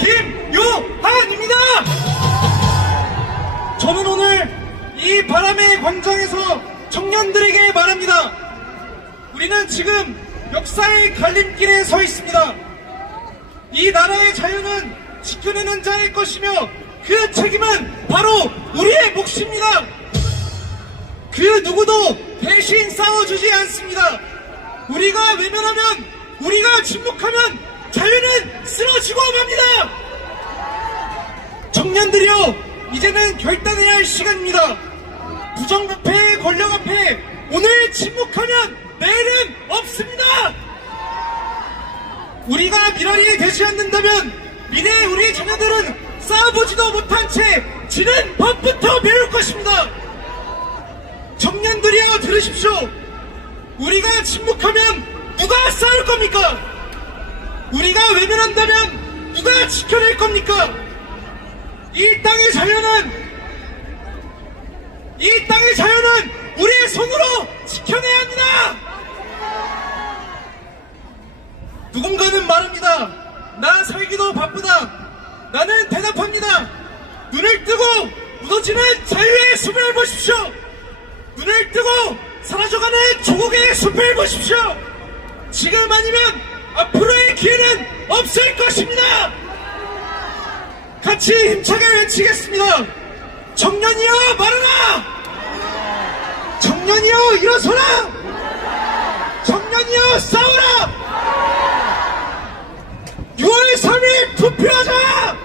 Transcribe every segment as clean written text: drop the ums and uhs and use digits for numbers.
김요한입니다. 저는 오늘 이 바람의 광장에서 청년들에게 말합니다. 우리는 지금 역사의 갈림길에 서 있습니다. 이 나라의 자유는 지켜내는 자의 것이며 그 책임은 바로 우리의 몫입니다. 그 누구도 대신 싸워주지 않습니다. 우리가 외면하면, 우리가 침묵하면 자유는 쓰러지고 맙니다. 청년들이여, 이제는 결단해야 할 시간입니다. 부정부패의 권력 앞에 오늘 침묵하면 내일은 없습니다. 우리가 미랄이 되지 않는다면 미래의 우리 자녀들은 싸워보지도 못한 채 지는 법부터 배울 것입니다. 청년들이여, 들으십시오. 우리가 침묵하면 누가 싸울 겁니까? 우리가 외면한다면 누가 지켜낼 겁니까? 이 땅의 자유는 우리의 손으로 지켜내야 합니다. 누군가는 말합니다. 나 살기도 바쁘다. 나는 대답합니다. 눈을 뜨고 무너지는 자유의 숲을 보십시오. 눈을 뜨고 사라져가는 조국의 숲을 보십시오. 지금 아니면 앞으로의 기회는 없을 것입니다. 같이 힘차게 외치겠습니다. 청년이여, 말하라! 청년이여, 일어서라! 청년이여, 싸우라! 6월 3일 투표하자!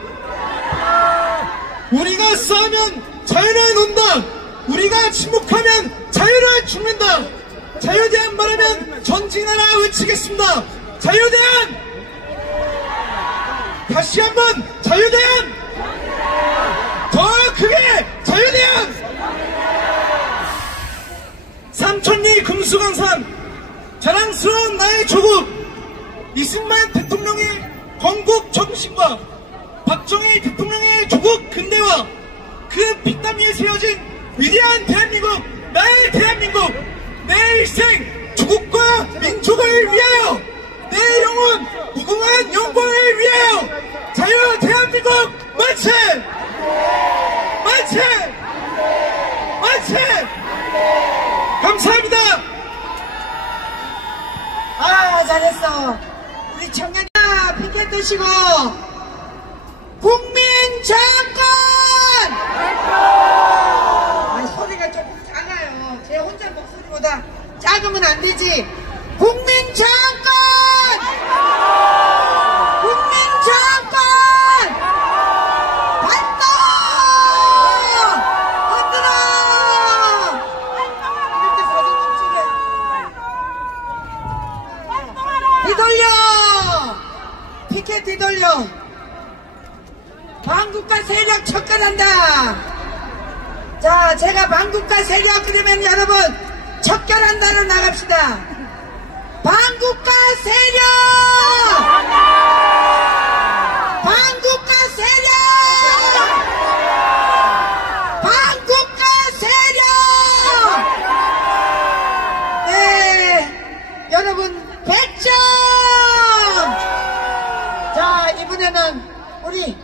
우리가 싸우면 자유는 온다. 우리가 침묵하면 자유는 죽는다. 자유대한 말하면 전진하라 외치겠습니다. 자유대한! 다시 한번 자유대한! 더 크게 자유대한! 삼천리 금수강산, 자랑스러운 나의 조국, 이승만 대통령의 건국 정신과 박정희 대통령의 조국 근대화, 그 피땀 위에 세워진 위대한 대한민국, 나의 대한민국, 내 일생 조국과 민족을 위하여, 내 영혼 무궁한 영광을 위하여 자유 대한민국 만세! 만세! 만세! 감사합니다. 아, 잘했어. 우리 청년이 피켓 드시고 국민 정권! 아, 소리가 조금 작아요. 제 혼자 목소리보다 작으면 안 되지. 국민 정권! 국민 정권! 발동! 흔들어! 이렇게 사진 좀 찍어. 뒤돌려! 피켓 뒤돌려! 반국가 세력 척결한다! 자, 제가 반국가 세력 그러면 여러분 척결한다로 나갑시다. 반국가 세력! 반국가 세력! 반국가 세력! 네, 여러분 100점! 자, 이번에는 우리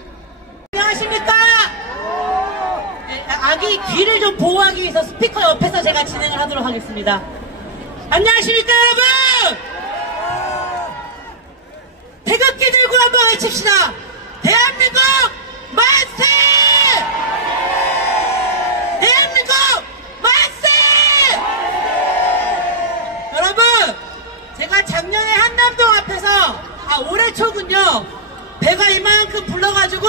안녕하십니까? 네, 아기 귀를 좀 보호하기 위해서 스피커 옆에서 제가 진행을 하도록 하겠습니다. 안녕하십니까, 여러분? 태극기 들고 한번 외칩시다. 대한민국 만세! 대한민국 만세! 여러분, 제가 작년에 한남동 앞에서, 올해 초군요, 배가 이만큼 불러가지고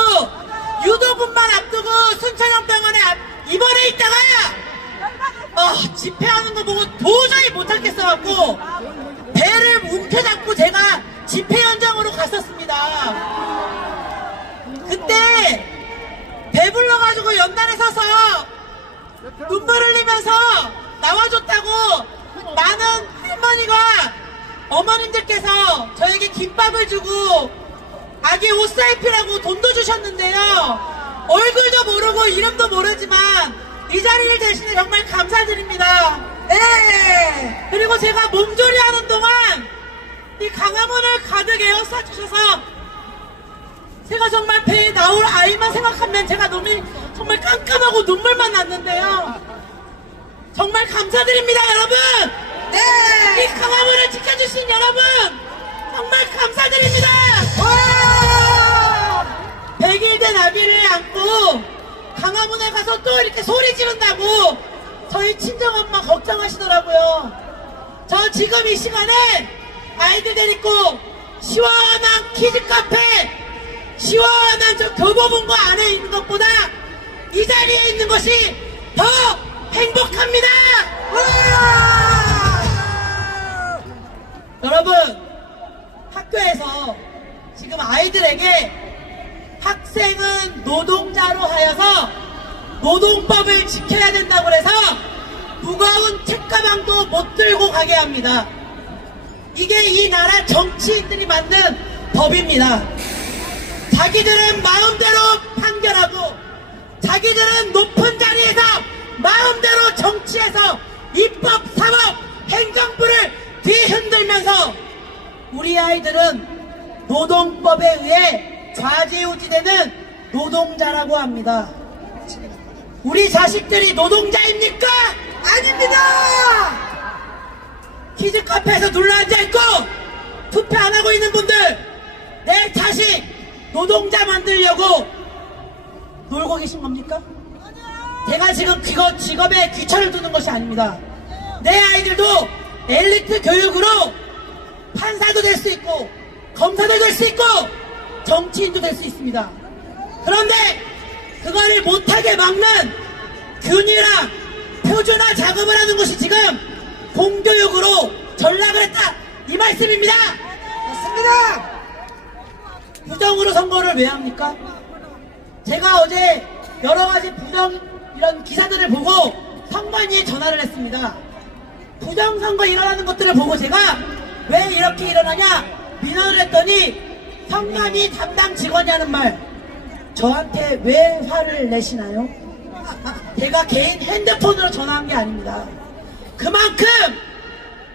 유도분만 앞두고 순천향병원에 입원해 있다가 집회하는 거 보고 도저히 못하겠어갖고 배를 움켜잡고 제가 집회 현장으로 갔었습니다. 그때 배불러가지고 연단에 서서 눈물 흘리면서 나와줬다고 많은 할머니가, 어머님들께서 저에게 김밥을 주고 아기 옷 사입히라고 돈도 주셨는데요. 얼굴도 모르고 이름도 모르지만 이 자리를 대신해 정말 감사드립니다. 네. 그리고 제가 몸조리 하는 동안 이 강화문을 가득 에워싸 주셔서 제가 정말 배에 나올 아이만 생각하면 제가 너무 정말 깜깜하고 눈물만 났는데요. 정말 감사드립니다, 여러분. 네. 이 강화문을 지켜주신 여러분 정말 감사드립니다. 100일 된 아기를 안고 강화문에 가서 또 이렇게 소리 지른다고 저희 친정엄마 걱정하시더라고요. 저 지금 이 시간에 아이들 데리고 시원한 키즈카페, 시원한 저 교보문고 안에 있는 것보다 이 자리에 있는 것이 더 행복합니다. 여러분, 학교에서 지금 아이들에게 학생은 노동자로 하여서 노동법을 지켜야 된다고 해서 무거운 책가방도 못 들고 가게 합니다. 이게 이 나라 정치인들이 만든 법입니다. 자기들은 마음대로 판결하고 자기들은 높은 자리에서 마음대로 정치해서 입법, 사법, 행정부를 뒤흔들면서 우리 아이들은 노동법에 의해 좌지우지되는 노동자라고 합니다. 우리 자식들이 노동자입니까? 아닙니다. 키즈카페에서 눌러앉아있고 투표 안하고 있는 분들, 내 자식 노동자 만들려고 놀고 계신 겁니까? 제가 지금 직업에 귀천을 두는 것이 아닙니다. 내 아이들도 엘리트 교육으로 판사도 될 수 있고 검사도 될 수 있고 정치인도 될 수 있습니다. 그런데 그거를 못하게 막는 균이랑 표준화 작업을 하는 것이 지금 공교육으로 전락을 했다, 이 말씀입니다. 맞습니다. 부정으로 선거를 왜 합니까? 제가 어제 여러가지 부정 이런 기사들을 보고 선관위에 전화를 했습니다. 부정선거 일어나는 것들을 보고 제가 왜 이렇게 일어나냐 민원을 했더니 선관위 담당 직원이 하는 말, 저한테 왜 화를 내시나요? 제가 개인 핸드폰으로 전화한 게 아닙니다. 그만큼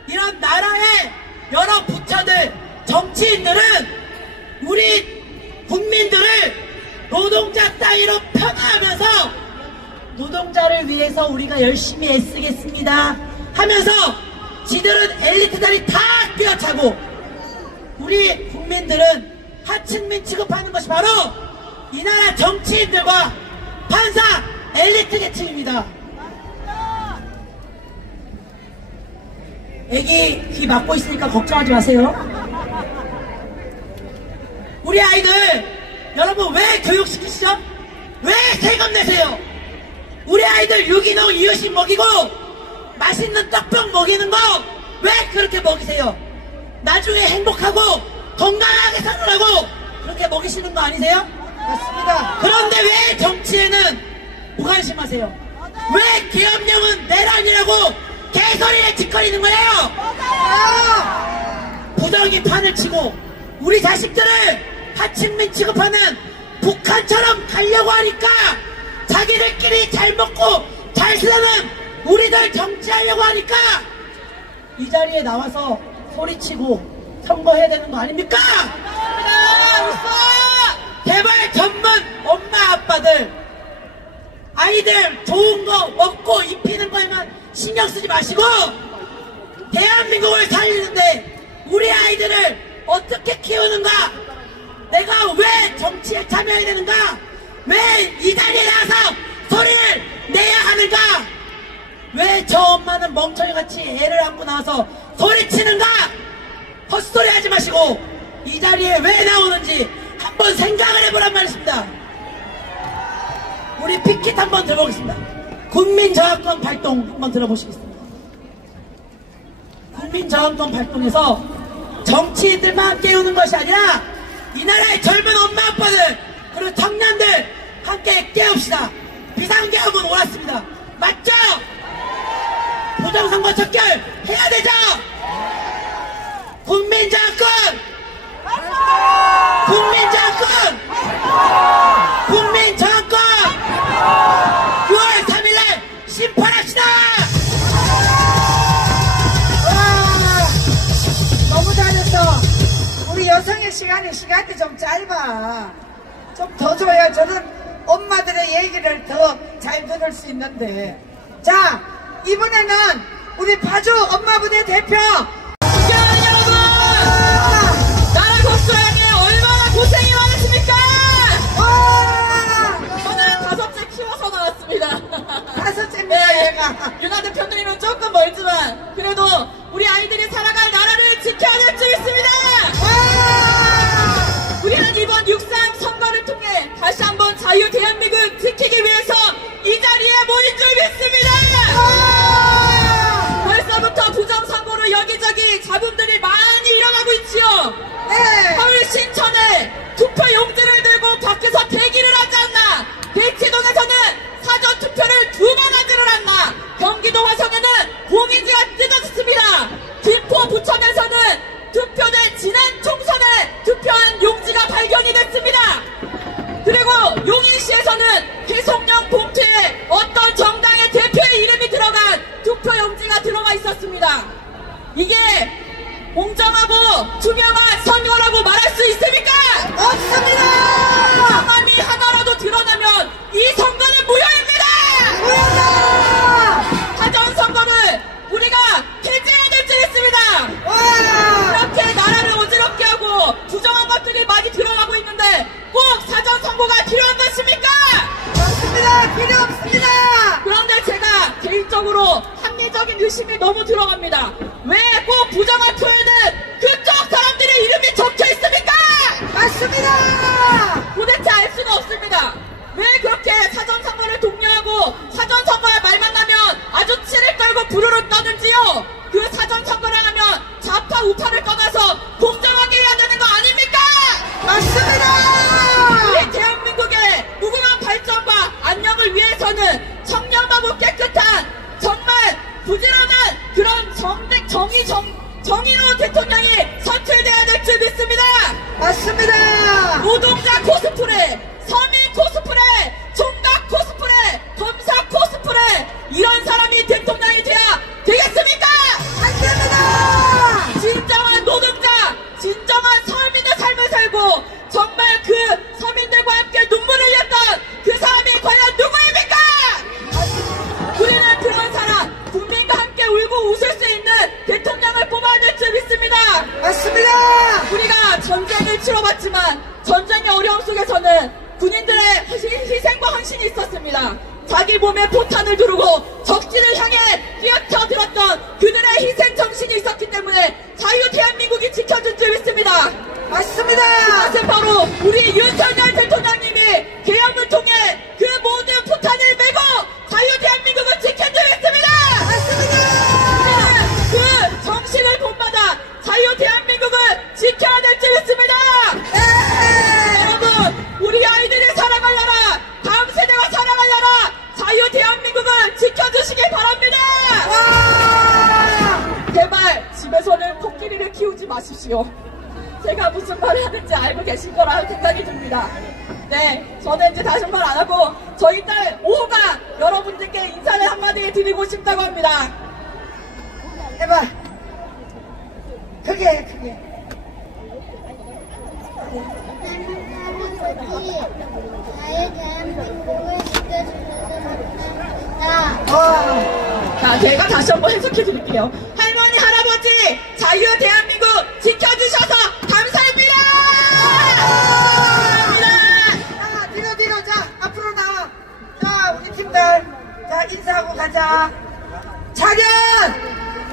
이런 나라의 여러 부처들, 정치인들은 우리 국민들을 노동자 따위로 편하면서 노동자를 위해서 우리가 열심히 애쓰겠습니다 하면서 지들은 엘리트들이 다 뛰어차고 우리 국민들은 하층민 취급하는 것이 바로 이 나라 정치인들과 판사, 엘리트 계층입니다. 애기 귀 막고 있으니까 걱정하지 마세요. 우리 아이들 여러분 왜 교육시키시죠? 왜 세금 내세요? 우리 아이들 유기농 이유식 먹이고 맛있는 떡볶 먹이는 거 왜 그렇게 먹이세요? 나중에 행복하고 건강하게 살으라고 그렇게 먹이시는 거 아니세요? 맞습니다. 그런데 왜 정치에는 무관심하세요? 왜 기업령은 내란이라고 개소리를 짓거리는 거예요? 부정이 판을 치고 우리 자식들을 하층민 취급하는 북한처럼 가려고 하니까 자기들끼리 잘 먹고 잘 사는 우리들 정치하려고 하니까 이 자리에 나와서 소리치고 선거해야 되는 거 아닙니까? 제발 전문 엄마 아빠들 아이들 좋은 거 먹고 입히는 거에만 신경 쓰지 마시고 대한민국을 살리는데 우리 아이들을 어떻게 키우는가, 내가 왜 정치에 참여해야 되는가, 왜 이 자리에 나와서 소리를 내야 하는가, 왜 저 엄마는 멍청이같이 애를 안고 나와서 소리치는가, 헛소리 하지 마시고 이 자리에 왜 나오는지 한번 생각을 해보란 말이십니다. 우리 피켓 한번 들어보겠습니다. 국민저항권 발동 한번 들어보시겠습니다. 국민저항권 발동에서 정치인들만 깨우는 것이 아니라 이 나라의 젊은 엄마 아빠들 그리고 청년들 함께 깨웁시다. 비상계엄은 옳았습니다. 맞죠? 부정선거 척결 해야 되죠? 국민저항권! 국민저항권! 국민저항권! 6월 3일날 심판합시다! 너무 잘했어. 우리 여성의 시간이 좀 짧아. 좀 더 줘야 저는 엄마들의 얘기를 더 잘 들을 수 있는데. 자, 이번에는 우리 파주 엄마부대 대표 국회의원 여러분, 나라 국수행에 얼마나 고생이 많으십니까? 저는 5째 키워서 나왔습니다. 5째입니다. 얘가 윤아 대표님은 조금 멀지만 그래도 우리 아이들이 살아갈 나라를 지켜야 될 줄 믿습니다. 우리는 이번 6.3 선거를 통해 다시 한번 자유 대한민국 지키기 위해서 이 자리에 모인 줄 믿습니다. 벌써부터 부정선거로 여기저기 잡음들이 많이 일어나고 있지요. 서울 신천에 투표용지를 들고 밖에서 대기를 하지 않나, 대치동에서는 사전투표를 2번 하지를 않나, 경기도 화성에는 봉인지가 뜯어졌습니다. 김포 부천에서는 투표대 지난 총선에 투표한 용지가 발견이 됐습니다. 그리고 용인시에서는 해송령 봉투에 어떤 정당의 대표의 이름이 들어간 투표용지가 들어가 있었습니다. 이게 공정하고 투명한 선거라고 말할 수 있습니까? 없습니다. 정황이 하나라도 드러나면 이 선거는 무효입니다. 사전선거를 우리가 폐지해야 될 줄 있습니다. 이렇게 나라를 어지럽게 하고 부정한 것들이 많이 들어가고 있는데 꼭 사전선거가 필요한 것입니까? 없습니다. 필요 없습니다. 그런데 제가 개인적으로 합리적인 의심이 너무 들어갑니다. 왜 꼭 부정한 표에는 그쪽 사람들의 이름이 적혀 있습니까? 맞습니다. 도대체 알 수가 없습니다. 왜 그렇게 사전선거를 독려하고 사전선거에 말만 나면 아주 치를 떨고 부르르 떠는지요? 그 사전선거를 하면 좌파 우파를 떠나서 공정하게 해야 되는 거 아닙니까? 맞습니다. 우리 대한민국의 무궁한 발전과 안녕을 위해서는 청렴하고 깨끗한 정말 부지런한 그런 정의로운 대통령이 선출돼야 될 줄 믿습니다. 맞습니다. 노동자 코스프레, 서민 코스프레, 총각 코스프레, 검사 코스프레, 이런 사람이 대통령이 돼야 되겠습니까? 안 됩니다. 진정한 노동자, 진정한 서민의 삶을 살고 정말 그 서민들과 함께 눈물을 흘렸던 그 사람이 과연 누구입니까? 우리는 그런 사람, 국민과 함께 울고 웃을 수 있는 대통령을 뽑아야 될 줄 믿습니다. 맞습니다. 우리가 전쟁을 치러봤지만 전쟁의 어려움 속에서는 군인들의 희생과 헌신이 있었습니다. 자기 몸에 포탄을 두르고 적진을 향해 뛰어들었던 그들의 희생 정신이 있었기 때문에 자유 대한민국이 지켜준 줄 믿습니다. 맞습니다. 그것은 바로 우리 윤석열 대통령님이 계엄을 통해 그 모든 포탄을 메고 자유 대한민국을 지켜준 줄 믿습니다. 맞습니다. 그 정신을 본받아 자유 대한민국을 지켜야 될 줄 믿습니다. 여러분, 우리 아이들이 살아갈 나라, 다음 세대가 살아갈 나라, 자유 대한민국을 지켜주시기 바랍니다. 제발 집에서는 코끼리를 키우지 마십시오. 제가 무슨 말을 하는지 알고 계실 거라 생각이 듭니다. 네, 저는 이제 다시 말 안 하고 저희 딸 5호가 여러분들께 인사를 한마디 드리고 싶다고 합니다. 해봐. 크게. 나의 대한민국을 지켜주셔서 감사합니다. 자, 제가 다시 한번 해석해 드릴게요. 할머니, 할아버지, 자유 대한민국 지켜주셔서 감사합니다! 감사합니다! 뒤로. 자, 앞으로 나와. 자, 우리 팀들. 자, 인사하고 가자. 차렷!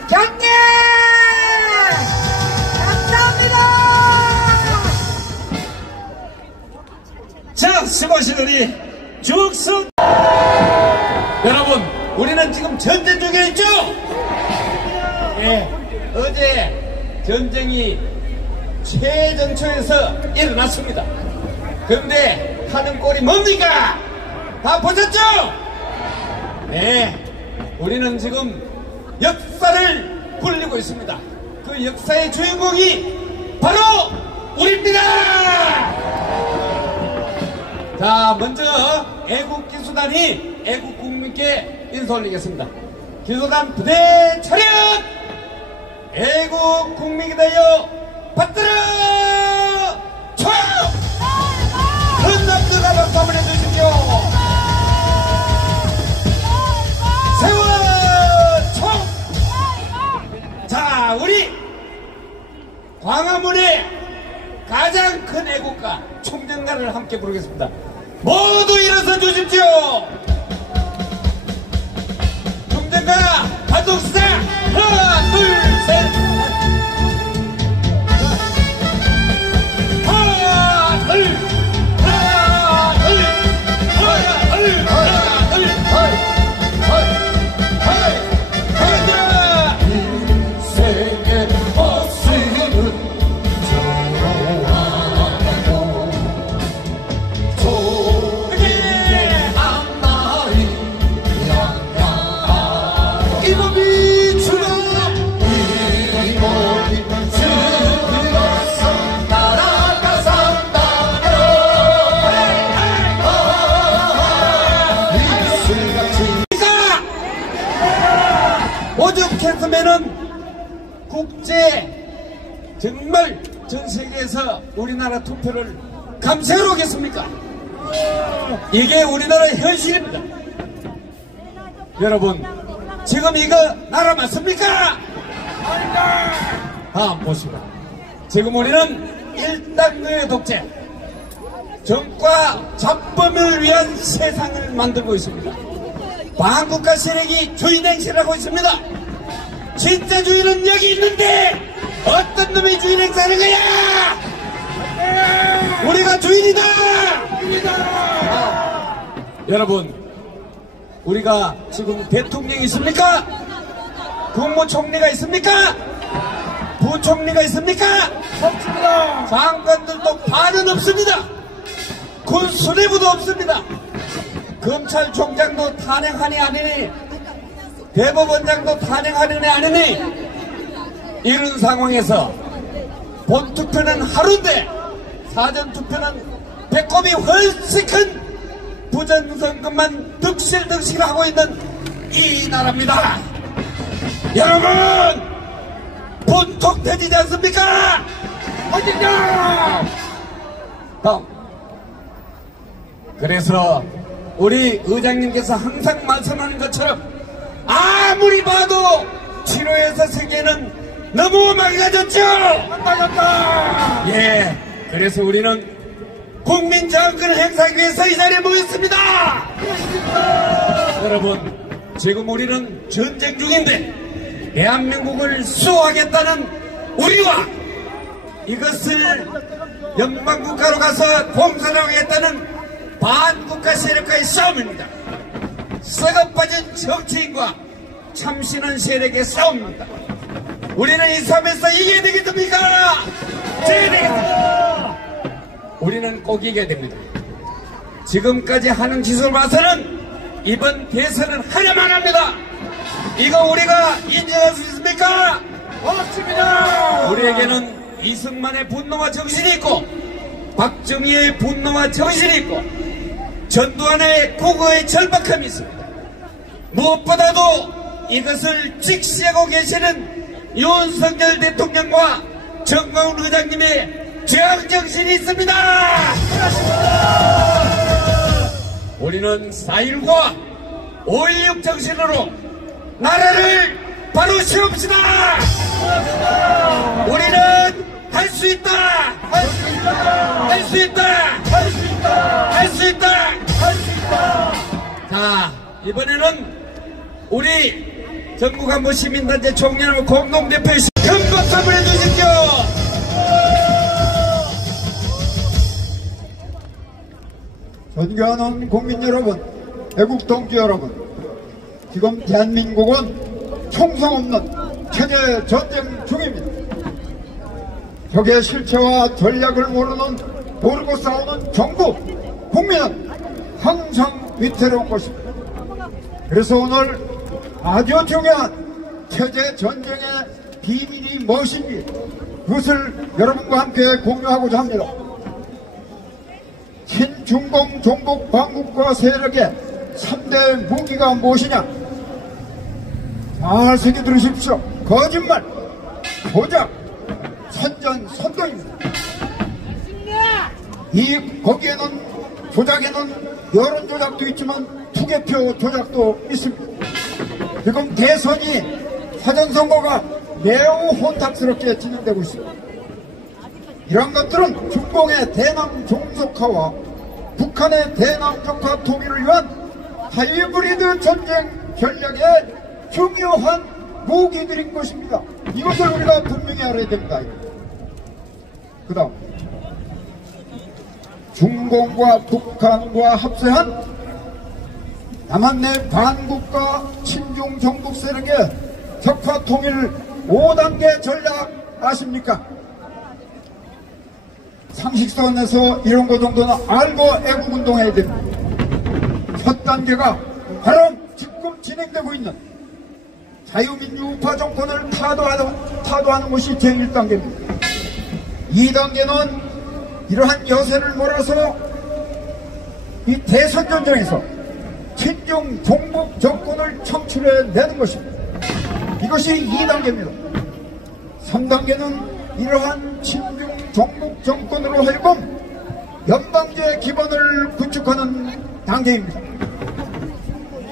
경례! 감사합니다! 자, 수고하신 우리 죽순 여러분, 우리는 지금 전쟁 중에 있죠? 예, 어제 전쟁이 최전초에서 일어났습니다. 그런데 하는 꼴이 뭡니까? 다 보셨죠? 네, 우리는 지금 역사를 굴리고 있습니다. 그 역사의 주인공이 바로 우리입니다. 자, 먼저 애국기수단이 애국국민께 인사 올리겠습니다. 기수단 부대 차렷! 애국국민이 되어 받들어! 총! 자, 총정가를 함께 부르겠습니다. 모두 일어서 주십시오. 총정가 발동 시작. 하나 둘 셋. 하나 둘 하나 둘 하나 둘 하나 둘 하나 인생의 버스는 저하고 저기 앞날이 양양하고 이놈이 주라 이놈이 들어서 나라가 산다면 이슬같이 오죽했으면은 국제 정말 전 세계에서 우리나라 투표를 감시하러 오겠습니까? 이게 우리나라의 현실입니다. 여러분, 지금 이거 나라 맞습니까? 다음 보시고, 지금 우리는 일당의 독재, 정과 잡범을 위한 세상을 만들고 있습니다. 반국가 세력이 주인 행세하고 있습니다. 진짜 주인은 여기 있는데 어떤 놈이 주인 행사하는 거야? 우리가 주인이다! 여러분, 우리가 지금 대통령이 있습니까? 국무총리가 있습니까? 부총리가 있습니까? 없습니다. 장관들도 반은 없습니다. 군수뇌부도 없습니다. 검찰총장도 탄핵하니 아니니, 대법원장도 탄핵하니 아니니, 이런 상황에서 본투표는 하루인데 사전투표는 배꼽이 훨씬 큰 부정선거만 득실득실하고 있는 이 나라입니다. 여러분, 본톡되지 않습니까? 어딨냐? 다음. 그래서 우리 의장님께서 항상 말씀하는 것처럼 아무리 봐도 7호에서 세계는 너무 망가졌죠? 망가졌다! 예, 그래서 우리는 국민장학금을 행사하기 위해서 이 자리에 모였습니다! 그렇습니다. 여러분, 지금 우리는 전쟁 중인데 대한민국을 수호하겠다는 우리와 이것을 연방국가로 가서 봉쇄하겠다는 반국가 세력과의 싸움입니다. 썩어빠진 정치인과 참신한 세력의 싸움입니다. 우리는 이 싸움에서 이겨야 되겠습니까? 져야 되겠습니다. 우리는 꼭 이겨야 됩니다. 지금까지 하는 짓을 봐서는 이번 대선은 하나만 합니다. 이거 우리가 인정할 수 있습니까? 없습니다. 우리에게는 이승만의 분노와 정신이 있고 박정희의 분노와 정신이 있고 전두환의 국어의 절박함이 있습니다. 무엇보다도 이것을 직시하고 계시는 윤석열 대통령과 정광훈 의장님의 저항정신이 있습니다. 우리는 4.19와 5.16 정신으로 나라를 바로 세웁시다. 우리는 할 수 있다. 할 수 있다. 할 수 있다. 할 수 있다. 할 수 있다. 할 수 있다. 자, 이번에는 우리 전국안보 시민단체 총연합 공동대표이신 큰 박수 한번 해주십시오. 존경하는 국민 여러분, 애국 동지 여러분, 지금 대한민국은 총성 없는 체제 전쟁 중입니다. 적의 실체와 전략을 모르고 싸우는 정부, 국민은 항상 위태로운 것입니다. 그래서 오늘 아주 중요한 체제 전쟁의 비밀이 무엇인지 그것을 여러분과 함께 공유하고자 합니다. 친중공 종북 반국가 세력의 3대 무기가 무엇이냐? 잘 새겨 들으십시오. 거짓말, 조작, 선전, 선동입니다. 거기에는 조작에는 여론 조작도 있지만 투개표 조작도 있습니다. 지금 대선이 사전선거가 매우 혼탁스럽게 진행되고 있습니다. 이런 것들은 중공의 대남 종속화와 북한의 대남적화 통일을 위한 하이브리드 전쟁 전략의 중요한 무기들인 것입니다. 이것을 우리가 분명히 알아야 됩니다. 그 다음, 중공과 북한과 합세한 남한내 반국가 친중 정북 세력의 적화 통일 5단계 전략 아십니까? 상식선에서 이런 거 정도는 알고 애국운동해야 됩니다. 첫 단계가 바로 지금 진행되고 있는 자유민주 우파 정권을 타도하는 것이 제1단계입니다. 2단계는 이러한 여세를 몰아서 이 대선전쟁에서 친중 종북 정권을 창출해내는 것입니다. 이것이 2단계입니다. 3단계는 이러한 친중 종북 정권으로 하여금 연방제 기반을 구축하는 단계입니다.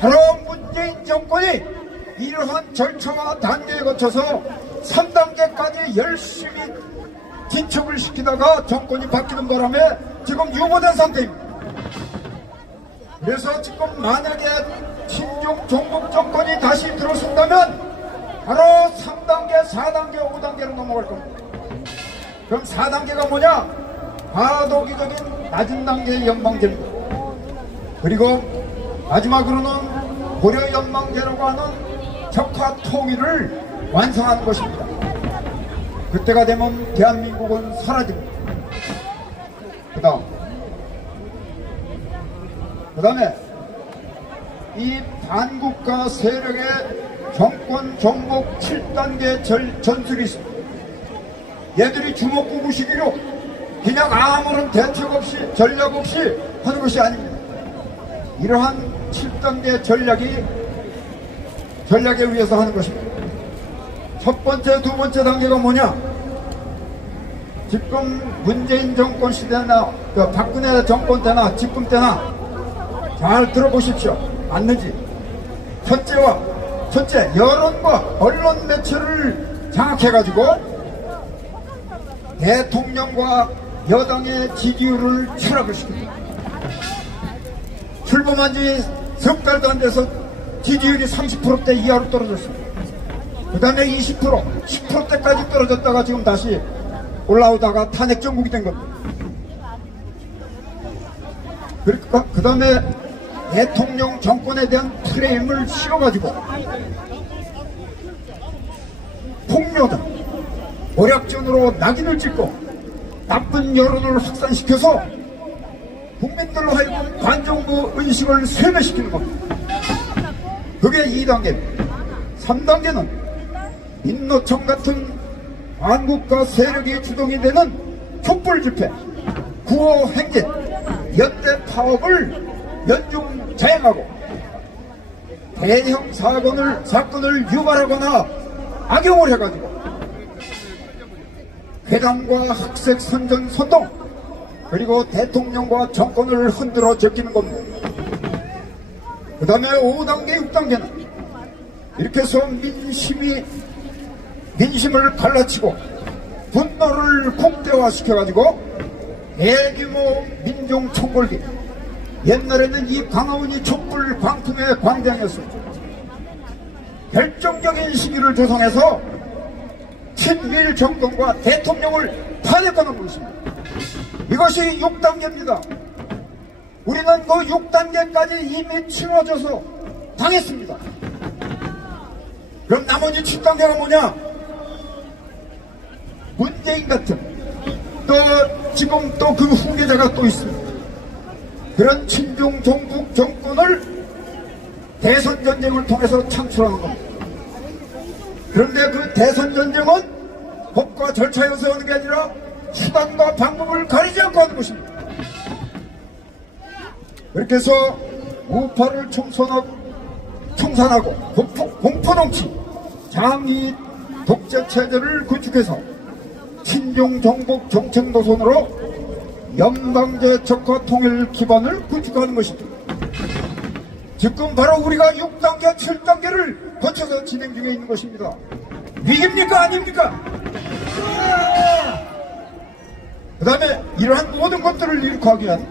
바로 문재인 정권이 이러한 절차와 단계에 거쳐서 3단계까지 열심히 진척을 시키다가 정권이 바뀌는 바람에 지금 유보된 상태입니다. 그래서 지금 만약에 친중 종북 정권이 다시 들어선다면 바로 3단계, 4단계, 5단계로 넘어갈 겁니다. 그럼 4단계가 뭐냐? 과도기적인 낮은 단계의 연방제입니다. 그리고 마지막으로는 고려 연방제라고 하는 적화 통일을 완성하는 것입니다. 그때가 되면 대한민국은 사라집니다. 그 다음에 이 반국가 세력의 정권 정복 7단계 전술이 있습니다. 얘들이 주먹구구식으로 그냥 아무런 대책 없이 전략 없이 하는 것이 아닙니다. 이러한 7단계 전략에 의해서 하는 것입니다. 첫 번째, 두 번째 단계가 뭐냐? 지금 문재인 정권 시대나 박근혜 정권 때나 지금 때나 잘 들어보십시오. 맞는지. 첫째, 여론과 언론 매체를 장악해가지고 대통령과 여당의 지지율을 추락을 시킵니다. 출범한 지 석 달도 안 돼서 지지율이 30%대 이하로 떨어졌습니다. 그 다음에 20%, 10%대까지 떨어졌다가 지금 다시 올라오다가 탄핵 정국이 된 겁니다. 그 다음에 대통령 정권에 대한 프레임을 씌워가지고 폭로다, 오략전으로 낙인을 찍고 나쁜 여론을 확산시켜서 국민들로 하여금 반정부 의식을 쇠뇌시키는 겁니다. 그게 2단계입니다. 3단계는 민노총 같은 반국가 세력이 주동이 되는 촛불 집회, 구호 행진, 연대 파업을 연중 자행하고 대형 사건을 유발하거나 악용을 해가지고 회담과 학색 선전 선동, 그리고 대통령과 정권을 흔들어 제끼는 겁니다. 그 다음에 5단계, 6단계는 이렇게 해서 민심을 갈라치고 분노를 국대화시켜가지고 대규모 민중 총궐기, 옛날에는 이 광화문이 촛불 광풍의 광장이었습니다. 결정적인 시기를 조성해서 친밀 정권과 대통령을 탄핵하는 것입니다. 이것이 6단계입니다. 우리는 그 6단계까지 이미 치러져서 당했습니다. 그럼 나머지 7단계가 뭐냐? 문재인 같은 지금 또 그 후계자가 또 있습니다. 그런 친중 종북 정권을 대선 전쟁을 통해서 창출하는 겁니다. 그런데 그 대선 전쟁은 법과 절차에 의해서 게 아니라 수단과 방법을 가리지 않고 하는 것입니다. 그렇게 해서 우파를 청산하고 공포정치, 장이 독재체제를 구축해서 친중 정복 정책 노선으로 연방제 적화 통일 기반을 구축하는 것입니다. 지금 바로 우리가 6단계, 7단계를 거쳐서 진행 중에 있는 것입니다. 위기입니까? 아닙니까? 그 다음에 이러한 모든 것들을 일으키기 위한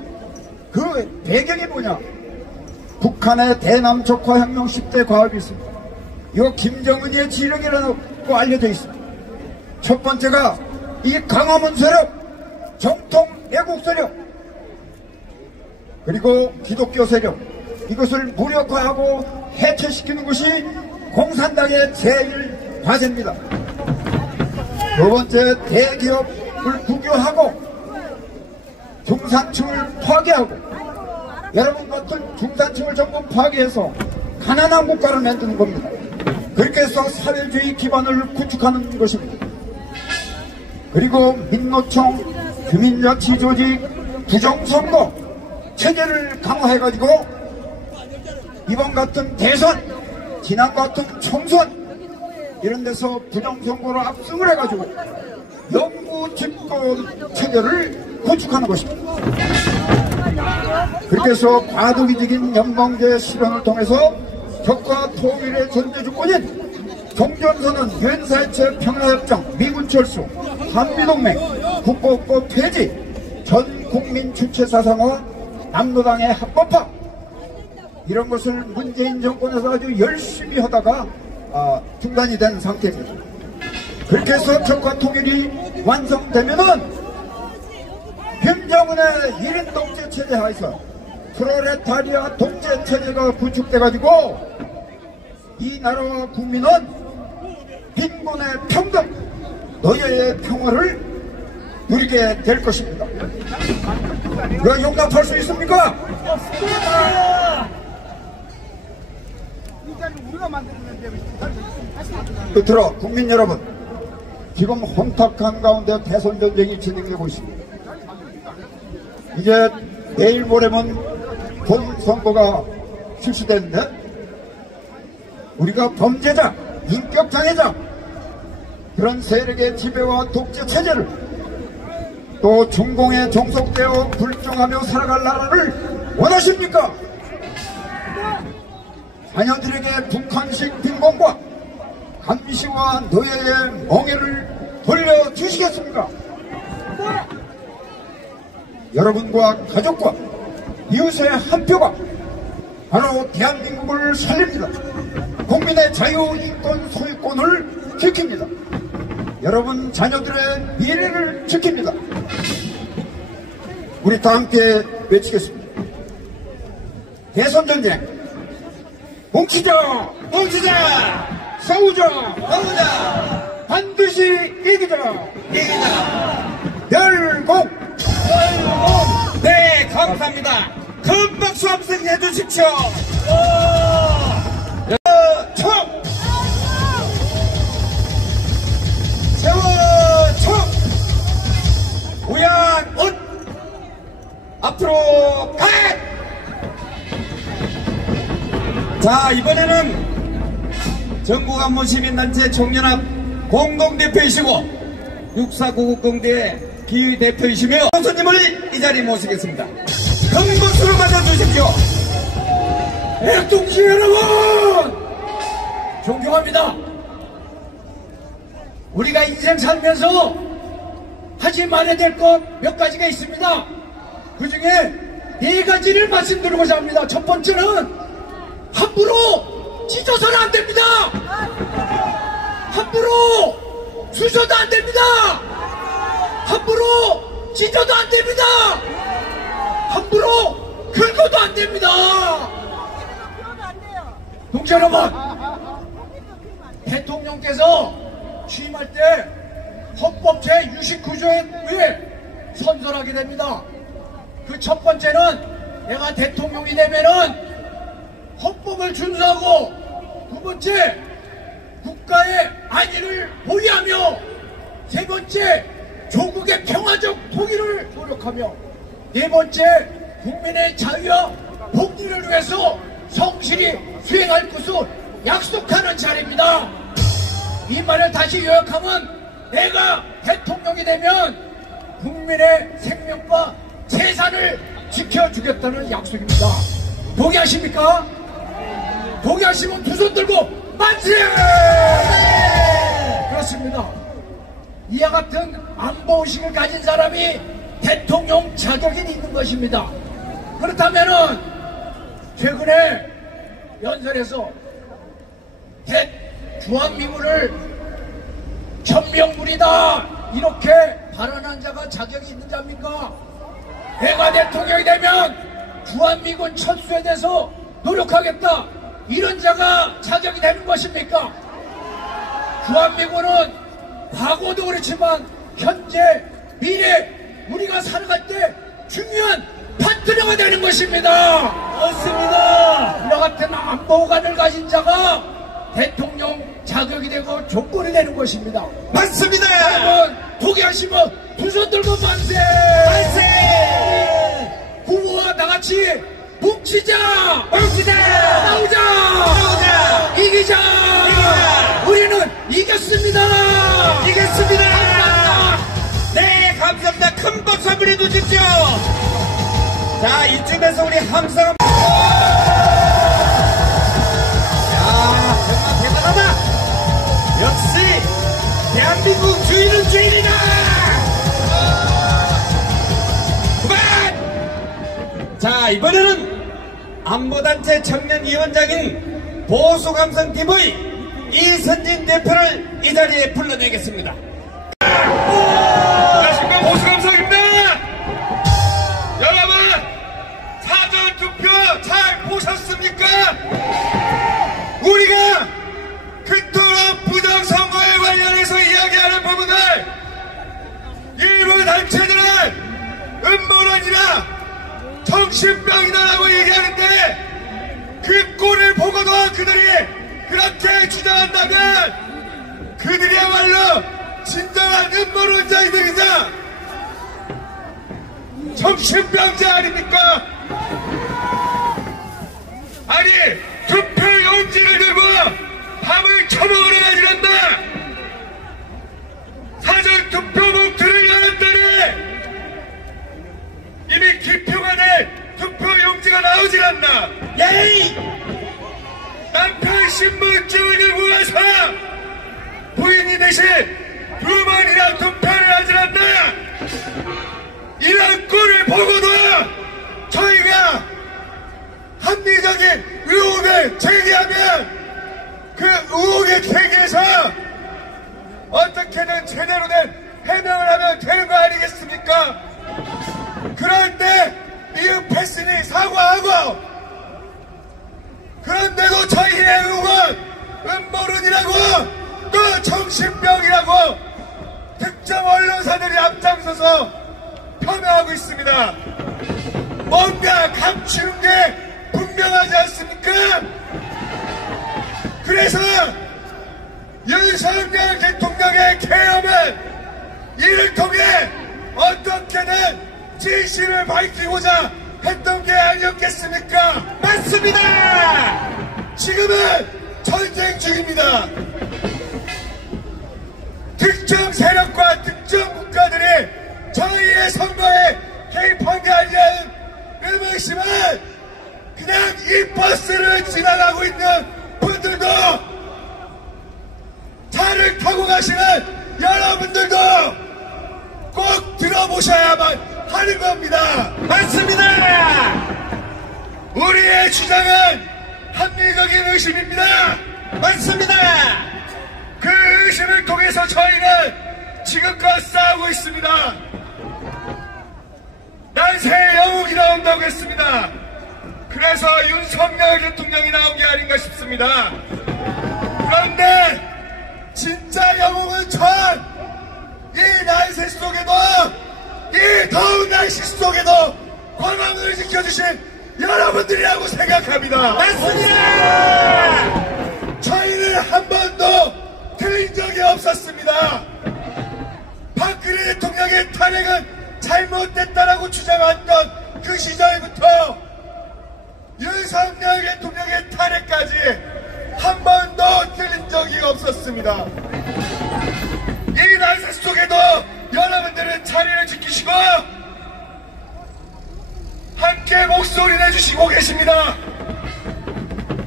그 배경이 뭐냐? 북한의 대남적화혁명 10대 과업이 있습니다. 이거 김정은이의 지령이라고 알려져 있습니다. 첫 번째가 이 강화문 세력, 정통 애국 세력, 그리고 기독교 세력, 이것을 무력화하고 해체시키는 것이 공산당의 제일 과제입니다. 두 번째, 대기업을 국유하고 중산층을 파괴하고, 여러분 같은 중산층을 전부 파괴해서 가난한 국가를 만드는 겁니다. 그렇게 해서 사회주의 기반을 구축하는 것입니다. 그리고 민노총, 주민자치 조직, 부정선거 체제를 강화해가지고 이번 같은 대선, 지난 같은 총선 이런 데서 부정선거로 압승을 해가지고 영구 집권 체제를 구축하는 것입니다. 그렇게 해서 과도기적인 연방제 실현을 통해서 적과 통일의 전제조건인 종전선언, 유엔사회체 평화협정, 미군 철수, 한미동맹, 국보법 폐지, 전 국민 주체 사상화, 남로당의 합법화, 이런 것을 문재인 정권에서 아주 열심히 하다가 중단이 된 상태입니다. 그렇게 해서 적과 통일이 완성되면은 김정은의 1인 독재 체제 하에서 프로레타리아 독재 체제가 구축돼가지고 이 나라와 국민은 빈곤의 평등, 노예의 평화를 누리게 될 것입니다. 이거 용납할 수 있습니까? 끝으로 국민 여러분, 지금 혼탁한 가운데 대선 전쟁이 진행되고 있습니다. 이제 내일 모레면 본선거가 실시되는데 우리가 범죄자, 인격장애자, 그런 세력의 지배와 독재 체제를, 또 중공에 종속되어 불종하며 살아갈 나라를 원하십니까? 자녀들에게 북한식 빈곤과 감시와 노예의 멍해를 돌려주시겠습니까? 여러분과 가족과 이웃의 한 표가 바로 대한민국을 살립니다. 국민의 자유, 인권, 소유권을 지킵니다. 여러분 자녀들의 미래를 지킵니다. 우리 다 함께 외치겠습니다. 대선전쟁 뭉치자, 뭉치자, 싸우자, 싸우자, 반드시 이기자, 이기자, 멸공. 네, 감사합니다. 큰 박수 함성 해주십시오. 총! 세워 총! 우양 옷! 앞으로 가! 자, 이번에는 전국안보 시민단체 총연합 공동대표이시고 6499공대 기의대표이시며 교수님을 이 자리에 모시겠습니다. 큰 박수로 맞아주십시오. 애동시 여러분, 존경합니다. 우리가 인생 살면서 하지 말아야 될 것 몇 가지가 있습니다. 그 중에 4가지를 말씀드리고자 합니다. 첫 번째는 함부로 찢어서는 안 됩니다. 함부로 쑤셔도 안 됩니다. 함부로 찢어도 안 됩니다. 함부로 긁어도 안 됩니다. 동지 여러분, 대통령께서 취임할 때 헌법 제69조에 의해 선서하게 됩니다. 그 첫 번째는 내가 대통령이 되면은 헌법을 준수하고, 두 번째 국가의 안위를 보위하며, 세 번째 조국의 평화적 통일을 노력하며, 네 번째 국민의 자유와 복리를 위해서 성실히 수행할 것을 약속하는 자리입니다. 이 말을 다시 요약하면, 내가 대통령이 되면 국민의 생명과 재산을 지켜주겠다는 약속입니다. 동의하십니까? 동의하시면 두 손 들고 만세! 그렇습니다. 이와 같은 안보의식을 가진 사람이 대통령 자격이 있는 것입니다. 그렇다면은 최근에 연설에서 주한미군을 천명군이다 이렇게 발언한 자가 자격이 있는 자입니까? 내가 대통령이 되면 주한미군 철수에 대해서 노력하겠다 이런 자가 자격이 되는 것입니까? 주한미군은 과거도 그렇지만 현재 미래 우리가 살아갈 때 중요한 파트너가 되는 것입니다. 맞습니다. 이와 같은 안보관을 가진 자가 대통령 자격이 되고 조건이 되는 것입니다. 맞습니다. 여러분 포기하시면 두 손 들고 만세! 만세! 부모와 나같이 뭉치자! 뭉치자! 나오자! 나오자! 이기자! 이기자! 우리는 이겼습니다! 이겼습니다. 감사합니다. 네, 감사합니다. 큰 박수 한번 해주십시오. 자, 이쯤에서 우리 함성. 야, 정말 대단하다. 역시 대한민국 주인은 주인이다. 그만. 자, 이번에는 안보단체 청년위원장인 보수감성TV 이선진 대표를 이 자리에 불러내겠습니다. 안녕하십니까, 보수감성입니다. 여러분 사전투표 잘 보셨습니까? 우리가 그토록 부정선거에 관련해서 이야기하는 부분을 일부 단체들은 음모론이나 정신병이다라고 얘기하는데 그 꼴을 보고도 그들이 그렇게 주장한다면 그들이야말로 진정한 음모론자이들이자 정신병자 아닙니까? 아니 투표용지를 들고 밥을 처먹으러 가지 않나? 사전투표 봉투를 열었더니 이미 기표가 된 투표용지가 나오질 않나? 예이! 남편 신분증을 모아서 부인이 대신 두 번이나 투표를 하질 않나? 이런 꼴을 보고도 저희가 합리적인 의혹을 제기하면 그 의혹의 제기에서 어떻게든 제대로 된 해명을 하면 되는 거 아니겠습니까? 그런데 미흡했으니 사과하고 그런데도 저희의 의혹은 음모론이라고 또 정신병이라고 특정 언론사들이 앞장서서 표명하고 있습니다. 뭔가 감추는 게 분명하지 않습니까? 그래서 윤석열 대통령의 계엄은 이를 통해 어떻게든 진실을 밝히고자 했던 게 아니었겠습니까? 맞습니다. 지금은 전쟁 중입니다. 특정 세력과 특정 국가들이 저희의 선거에 개입한 게 아니라는 의문심은 그냥 이 버스를 지나가고 있는 분들도 차를 타고 가시는 여러분들도 꼭 들어보셔야만 하는 겁니다. 맞습니다. 우리의 주장은 합리적인 의심입니다. 맞습니다. 그 의심을 통해서 저희는 지금껏 싸우고 있습니다. 난세의 영웅이 나온다고 했습니다. 그래서 윤석열 대통령이 나온 게 아닌가 싶습니다. 그런데 진짜 영웅은 이 난세 속에도 이 더운 날씨 속에도 광화문을 지켜주신 여러분들이라고 생각합니다. 맞습니다. 저희는 한 번도 틀린 적이 없었습니다. 박근혜 대통령의 탄핵은 잘못됐다라고 주장했던 그 시절부터 윤석열 대통령의 탄핵까지 한 번도 틀린 적이 없었습니다. 이 난세 속에도 여러분들은 자리를 지키시고 함께 목소리 내주시고 계십니다.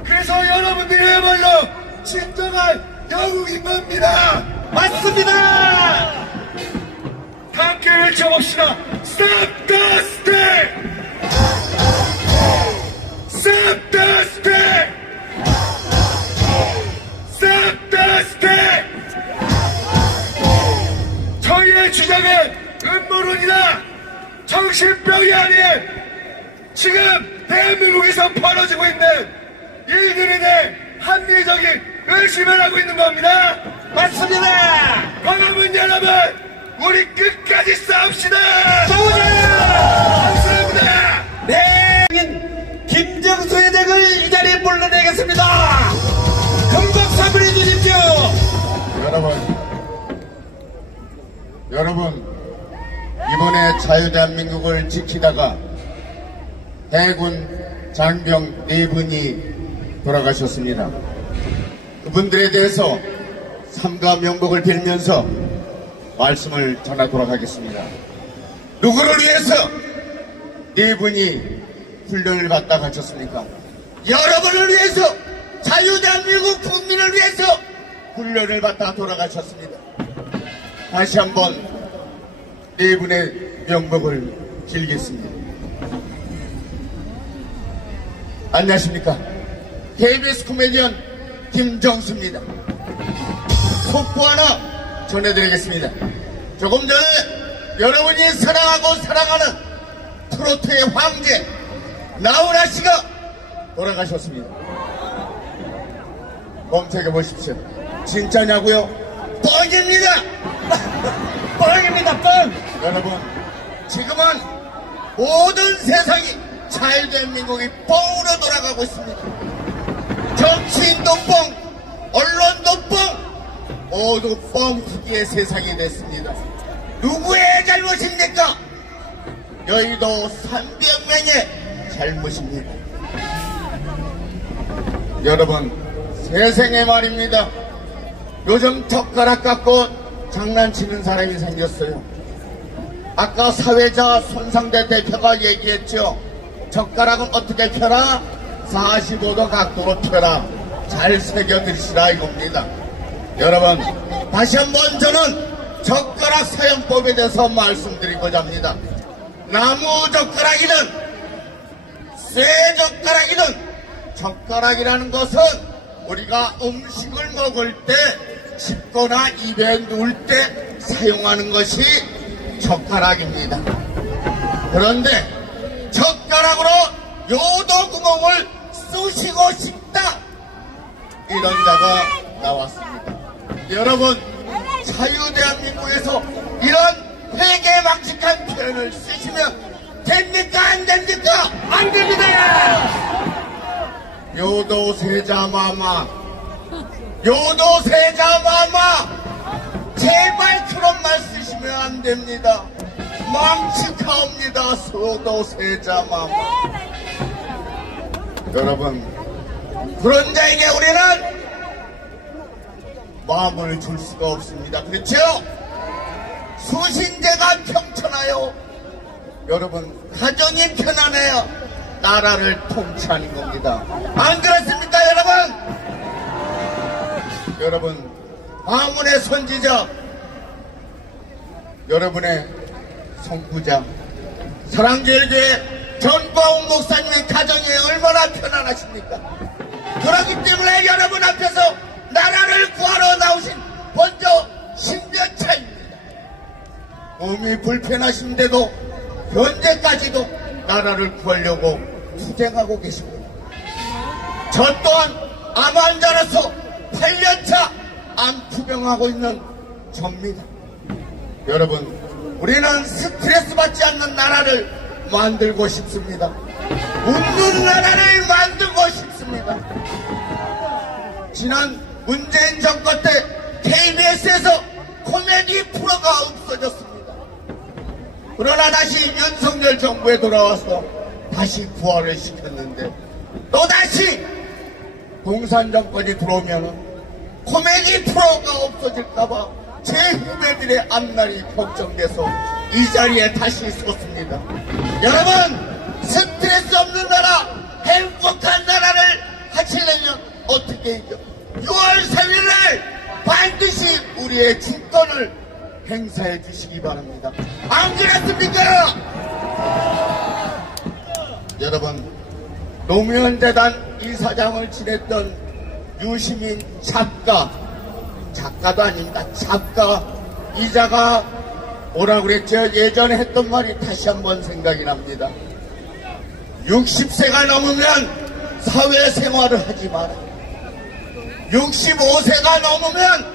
그래서 여러분들이야말로 진정한 영웅인 겁니다. 맞습니다. 함께 외쳐봅시다. Stop the state! Stop the state! Stop the state! 저희의 주장은 음모론이다. 정신병이 아닌 지금 대한민국에서 벌어지고 있는 일들에 대해 합리적인 의심을 하고 있는 겁니다. 맞습니다. 광화문 여러분, 우리 끝까지 싸웁시다. 감사합니다. 네, 김정수 회장을 이 자리에 불러내겠습니다. 금박사 부려주십시오. 여러분, 이번에 자유대한민국을 지키다가 해군 장병 4분이 돌아가셨습니다. 그분들에 대해서 삼가 명복을 빌면서 말씀을 전하도록 하겠습니다. 누구를 위해서 4분이 훈련을 받다 가셨습니까? 여러분을 위해서, 자유대한민국 국민을 위해서 훈련을 받다 돌아가셨습니다. 다시 한번 4분의 명복을 빌겠습니다. 안녕하십니까? KBS 코미디언 김정수입니다. 속보 하나 전해드리겠습니다. 조금 전에 여러분이 사랑하고 사랑하는 트로트의 황제 나훈아 씨가 돌아가셨습니다. 검색해 보십시오. 진짜냐고요? 뻥입니다. 뻥입니다, 뻥. 여러분, 지금은 모든 세상이 자유대한민국이 뻥으로 돌아가고 있습니다. 정치인도 뻥, 언론도 뻥, 모두 뻥튀기의 세상이 됐습니다. 누구의 잘못입니까? 여의도 300명의 잘못입니다. 여러분, 세상에 말입니다. 요즘 젓가락 갖고 장난치는 사람이 생겼어요. 아까 사회자 손상대 대표가 얘기했죠. 젓가락은 어떻게 펴라? 45도 각도로 펴라. 잘 새겨드시라 이겁니다. 여러분, 다시 한번 저는 젓가락 사용법에 대해서 말씀드리고자 합니다. 나무 젓가락이든 쇠 젓가락이든 젓가락이라는 것은 우리가 음식을 먹을 때 씹거나 입에 넣을 때 사용하는 것이 젓가락입니다. 그런데 젓가락으로 요도 구멍을 쑤시고 싶다, 이런 자가 나왔습니다. 여러분, 자유대한민국에서 이런 회개망측한 표현을 쓰시면 됩니까? 안 됩니까? 안 됩니다. 요도세자마마, 요도세자마마, 제발 그런 말 쓰시면 안 됩니다. 망측하옵니다. 요도세자마마. 여러분, 그런 자에게 우리는 마음을 줄 수가 없습니다. 그렇죠? 수신제가 평천하여 여러분, 가정이 편안해야 나라를 통치하는 겁니다. 안 그렇습니까, 여러분? 여러분, 아문의 선지자, 여러분의 선구자, 사랑제일교회 전광훈 목사님의 가정이 얼마나 편안하십니까? 그렇기 때문에 여러분 앞에서 나라를 구하러 나오신 먼저 신년차입니다. 몸이 불편하신데도 현재까지도 나라를 구하려고 투쟁하고 계십니다. 저 또한 암 환자로서 8년차 암 투병하고 있는 접니다. 여러분, 우리는 스트레스 받지 않는 나라를 만들고 싶습니다. 웃는 나라를 만들고 싶습니다. 지난 문재인 정권 때 KBS에서 코미디 프로가 없어졌습니다. 그러나 다시 윤석열 정부에 돌아와서 다시 부활을 시켰는데, 또다시 공산 정권이 들어오면 코미디 프로가 없어질까봐 제 후배들의 앞날이 걱정돼서 이 자리에 다시 섰습니다. 여러분, 스트레스 없는 나라, 행복한 나라를 하시려면 어떻게 해죠? 6월 3일날 반드시 우리의 주권을 행사해 주시기 바랍니다. 안 그렇습니까? 여러분, 노무현재단 이사장을 지냈던 유시민 작가도 아닙니다. 이자가 뭐라 그랬죠? 예전에 했던 말이 다시 한번 생각이 납니다. 60세가 넘으면 사회생활을 하지 마라. 65세가 넘으면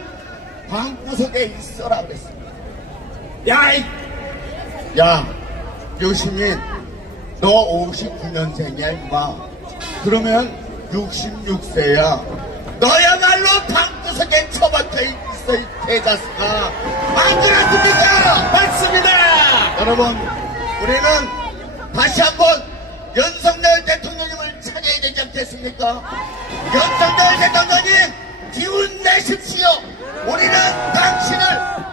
방구석에 있어라 그랬습니다. 야, 유시민, 너 59년생이야 임마. 그러면 66세야. 너야말로 방구석에 처박혀 있어 이 개자식아. 안 그렇습니까? 맞습니다. 여러분, 우리는 다시 한번 윤석열 대통령님을 찾아야 되지 않겠습니까? 윤석열 대통령님, 기운 내십시오. 우리는 당신을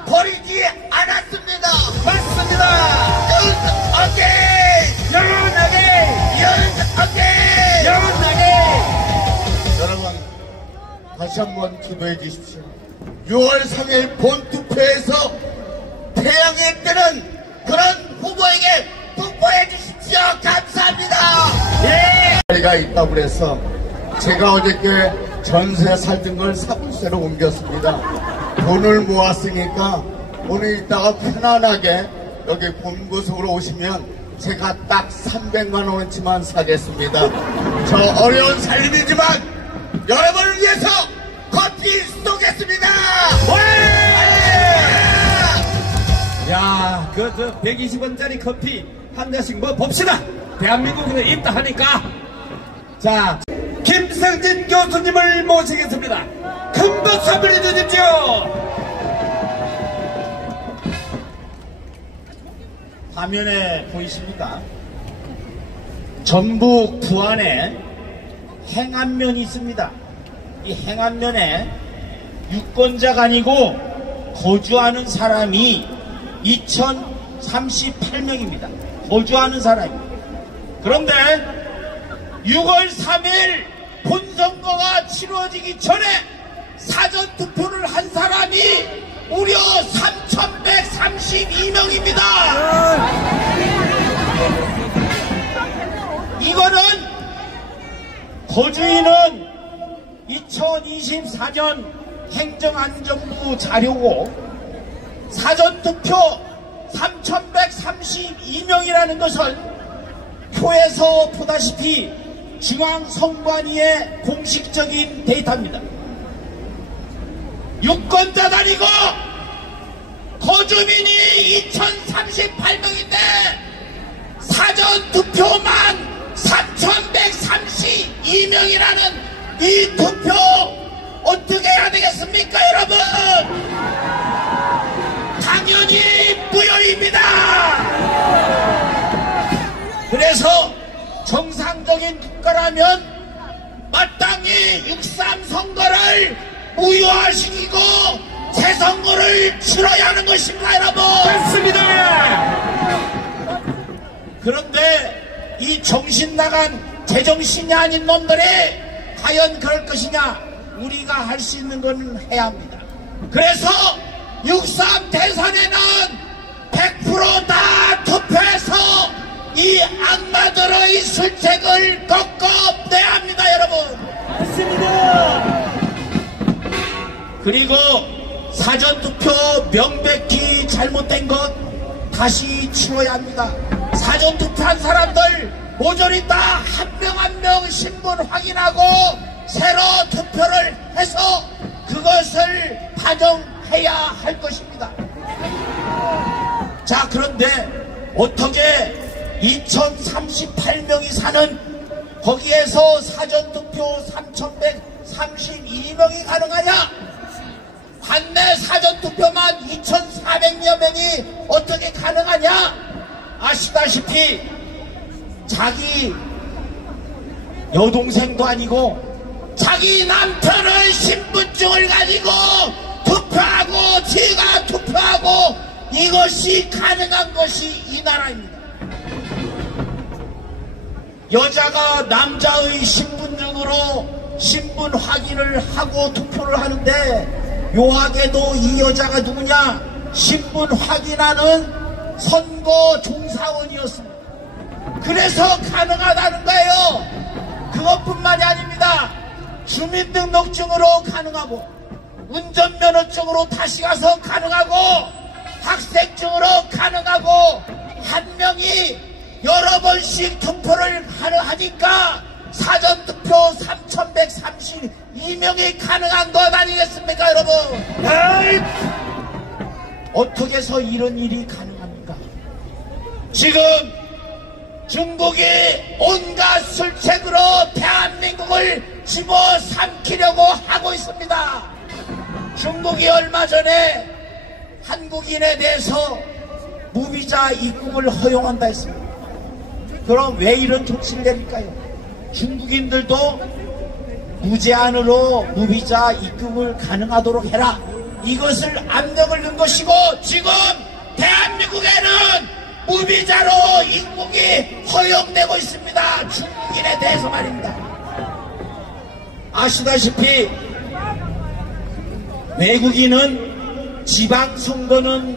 버리지 않았습니다. 맞습니다. 여러분, 다시 한번 기도해 주십시오. 6월 3일 본투표에서 태양이 뜨는 그런 후보에게 투표해 주십시오. 감사합니다. 자리가 있다고 그래서 제가 어저께 전세 살던 걸 사불세로 옮겼습니다. 돈을 모았으니까 오늘 이따가 편안하게 여기 본구석으로 오시면 제가 딱 300만 원어치만 사겠습니다. 저 어려운 살림이지만 여러분을 위해서 커피 쏘겠습니다. 야, 그 120원짜리 커피 한 잔씩 뭐 봅시다. 대한민국에 있다 하니까. 자, 김성진 교수님을 모시겠습니다. 큰 박수 한번 해주십시오. 화면에 보이십니까? 전북 부안에 행안면이 있습니다. 이 행안면에 유권자가 아니고 거주하는 사람이 2038명입니다. 거주하는 사람입니다. 그런데 6월 3일 본선거가 치러지기 전에 사전투표를 한 사람이 무려 3,132명입니다. 이거는 거주인은 2024년 행정안전부 자료고 사전투표 3,132명이라는 것을 표에서 보다시피 중앙선관위의 공식적인 데이터입니다. 유권자도 아니고 거주민이 2,038명인데 사전투표만 3,132명이라는 이 투표 어떻게 해야 되겠습니까, 여러분? 당연히 무효입니다. 그래서 정상적인 국가라면 마땅히 6.3 선거를 무효화시키고 재선거를 치러야 하는 것입니다, 여러분. 맞습니다. 그런데 이 정신 나간 제정신이 아닌 놈들이 과연 그럴 것이냐? 우리가 할 수 있는 건 해야 합니다. 그래서 6.3 대선에는 100% 다 투표해서 이 악마들의 술책을 꺾어내야 합니다, 여러분. 맞습니다. 그리고 사전투표 명백히 잘못된 것 다시 치러야 합니다. 사전투표한 사람들 모조리 다 한 명 한 명 신분 확인하고 새로 투표를 해서 그것을 반영해야 할 것입니다. 자, 그런데 어떻게 2,038명이 사는 거기에서 사전투표 3,132명이 가능하냐? 관내 사전투표만 2,400여 명이 어떻게 가능하냐? 아시다시피 자기 여동생도 아니고 자기 남편의 신분증을 가지고 투표하고 지가 투표하고 이것이 가능한 것이 이 나라입니다. 여자가 남자의 신분증으로 신분 확인을 하고 투표를 하는데 묘하게도 이 여자가 누구냐? 신분 확인하는 선거 종사원이었습니다. 그래서 가능하다는 거예요. 그것뿐만이 아닙니다. 주민등록증으로 가능하고 운전면허증으로 다시 가서 가능하고 학생증으로 가능하고 한 명이 여러 번씩 투표를 하니까 사전투표 3,132명이 가능한 것 아니겠습니까, 여러분? 어떻게 해서 이런 일이 가능합니까? 지금 중국이 온갖 술책으로 대한민국을 집어삼키려고 하고 있습니다. 중국이 얼마 전에 한국인에 대해서 무비자 입국을 허용한다 했습니다. 그럼 왜 이런 조치를 내릴까요? 중국인들도 무제한으로 무비자 입국을 가능하도록 해라. 이것을 압력을 넣은 것이고, 지금 대한민국에는 무비자로 입국이 허용되고 있습니다. 중국인에 대해서 말입니다. 아시다시피 외국인은 지방선거는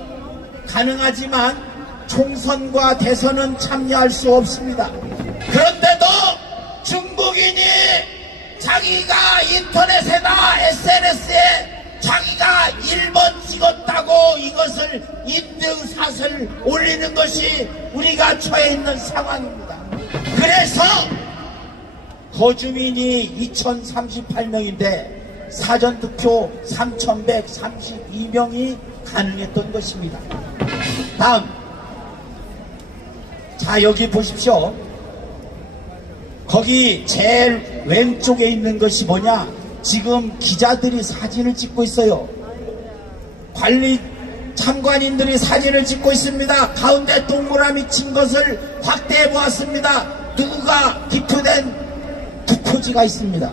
가능하지만 총선과 대선은 참여할 수 없습니다. 그런데도 중국인이 자기가 인터넷에다 SNS에 자기가 1번 찍었다고 이것을 인증샷을 올리는 것이 우리가 처해 있는 상황입니다. 그래서 거주민이 2038명인데 사전투표 3,132명이 가능했던 것입니다. 다음, 자, 여기 보십시오. 거기 제일 왼쪽에 있는 것이 뭐냐? 지금 기자들이 사진을 찍고 있어요. 참관인들이 사진을 찍고 있습니다. 가운데 동그라미 친 것을 확대해 보았습니다. 누구가 기표된 투표지가 있습니다.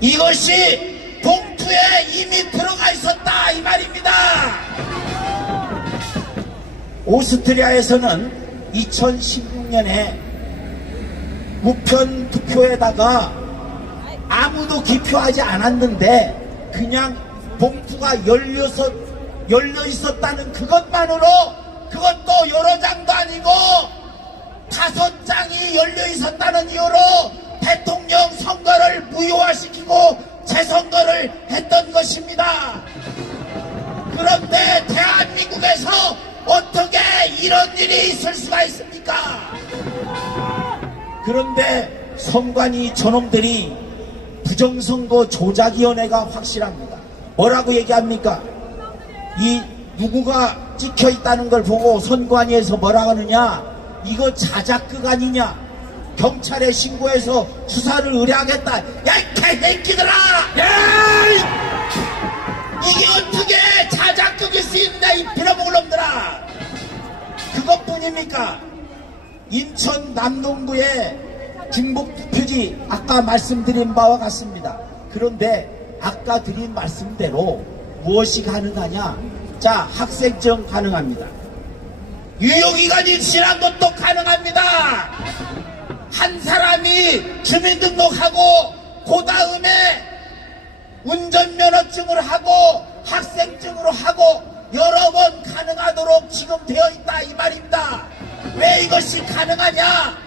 이것이 봉투에 이미 들어가 있었다, 이 말입니다. 오스트리아에서는 2016년에 우편 투표에다가 아무도 기표하지 않았는데 그냥 봉투가 열려 있었다는 그것만으로, 그것도 여러 장도 아니고 5장이 열려 있었다는 이유로 대통령 선거를 무효화시키고 재선거를 했던 것입니다. 그런데 대한민국에서 어떻게 이런 일이 있을 수가 있습니까? 그런데 선관위 저놈들이 부정선거 조작위원회가 확실합니다. 뭐라고 얘기합니까? 이 누구가 찍혀있다는 걸 보고 선관위에서 뭐라고 하느냐? 이거 자작극 아니냐? 경찰에 신고해서 수사를 의뢰하겠다. 야, 이 개새끼들아! 이게 어떻게 자작극일 수 있나, 이 빌어먹을 놈들아! 그것뿐입니까? 인천 남동구의 중복투표지, 아까 말씀드린 바와 같습니다. 그런데 아까 드린 말씀대로 무엇이 가능하냐? 자, 학생증 가능합니다. 유효기간이 지난 것도 가능합니다. 한 사람이 주민등록하고 그 다음에 운전면허증을 하고 학생증으로 하고 여러 번 가능하도록 지금 되어 있다, 이 말입니다. 왜 이것이 가능하냐?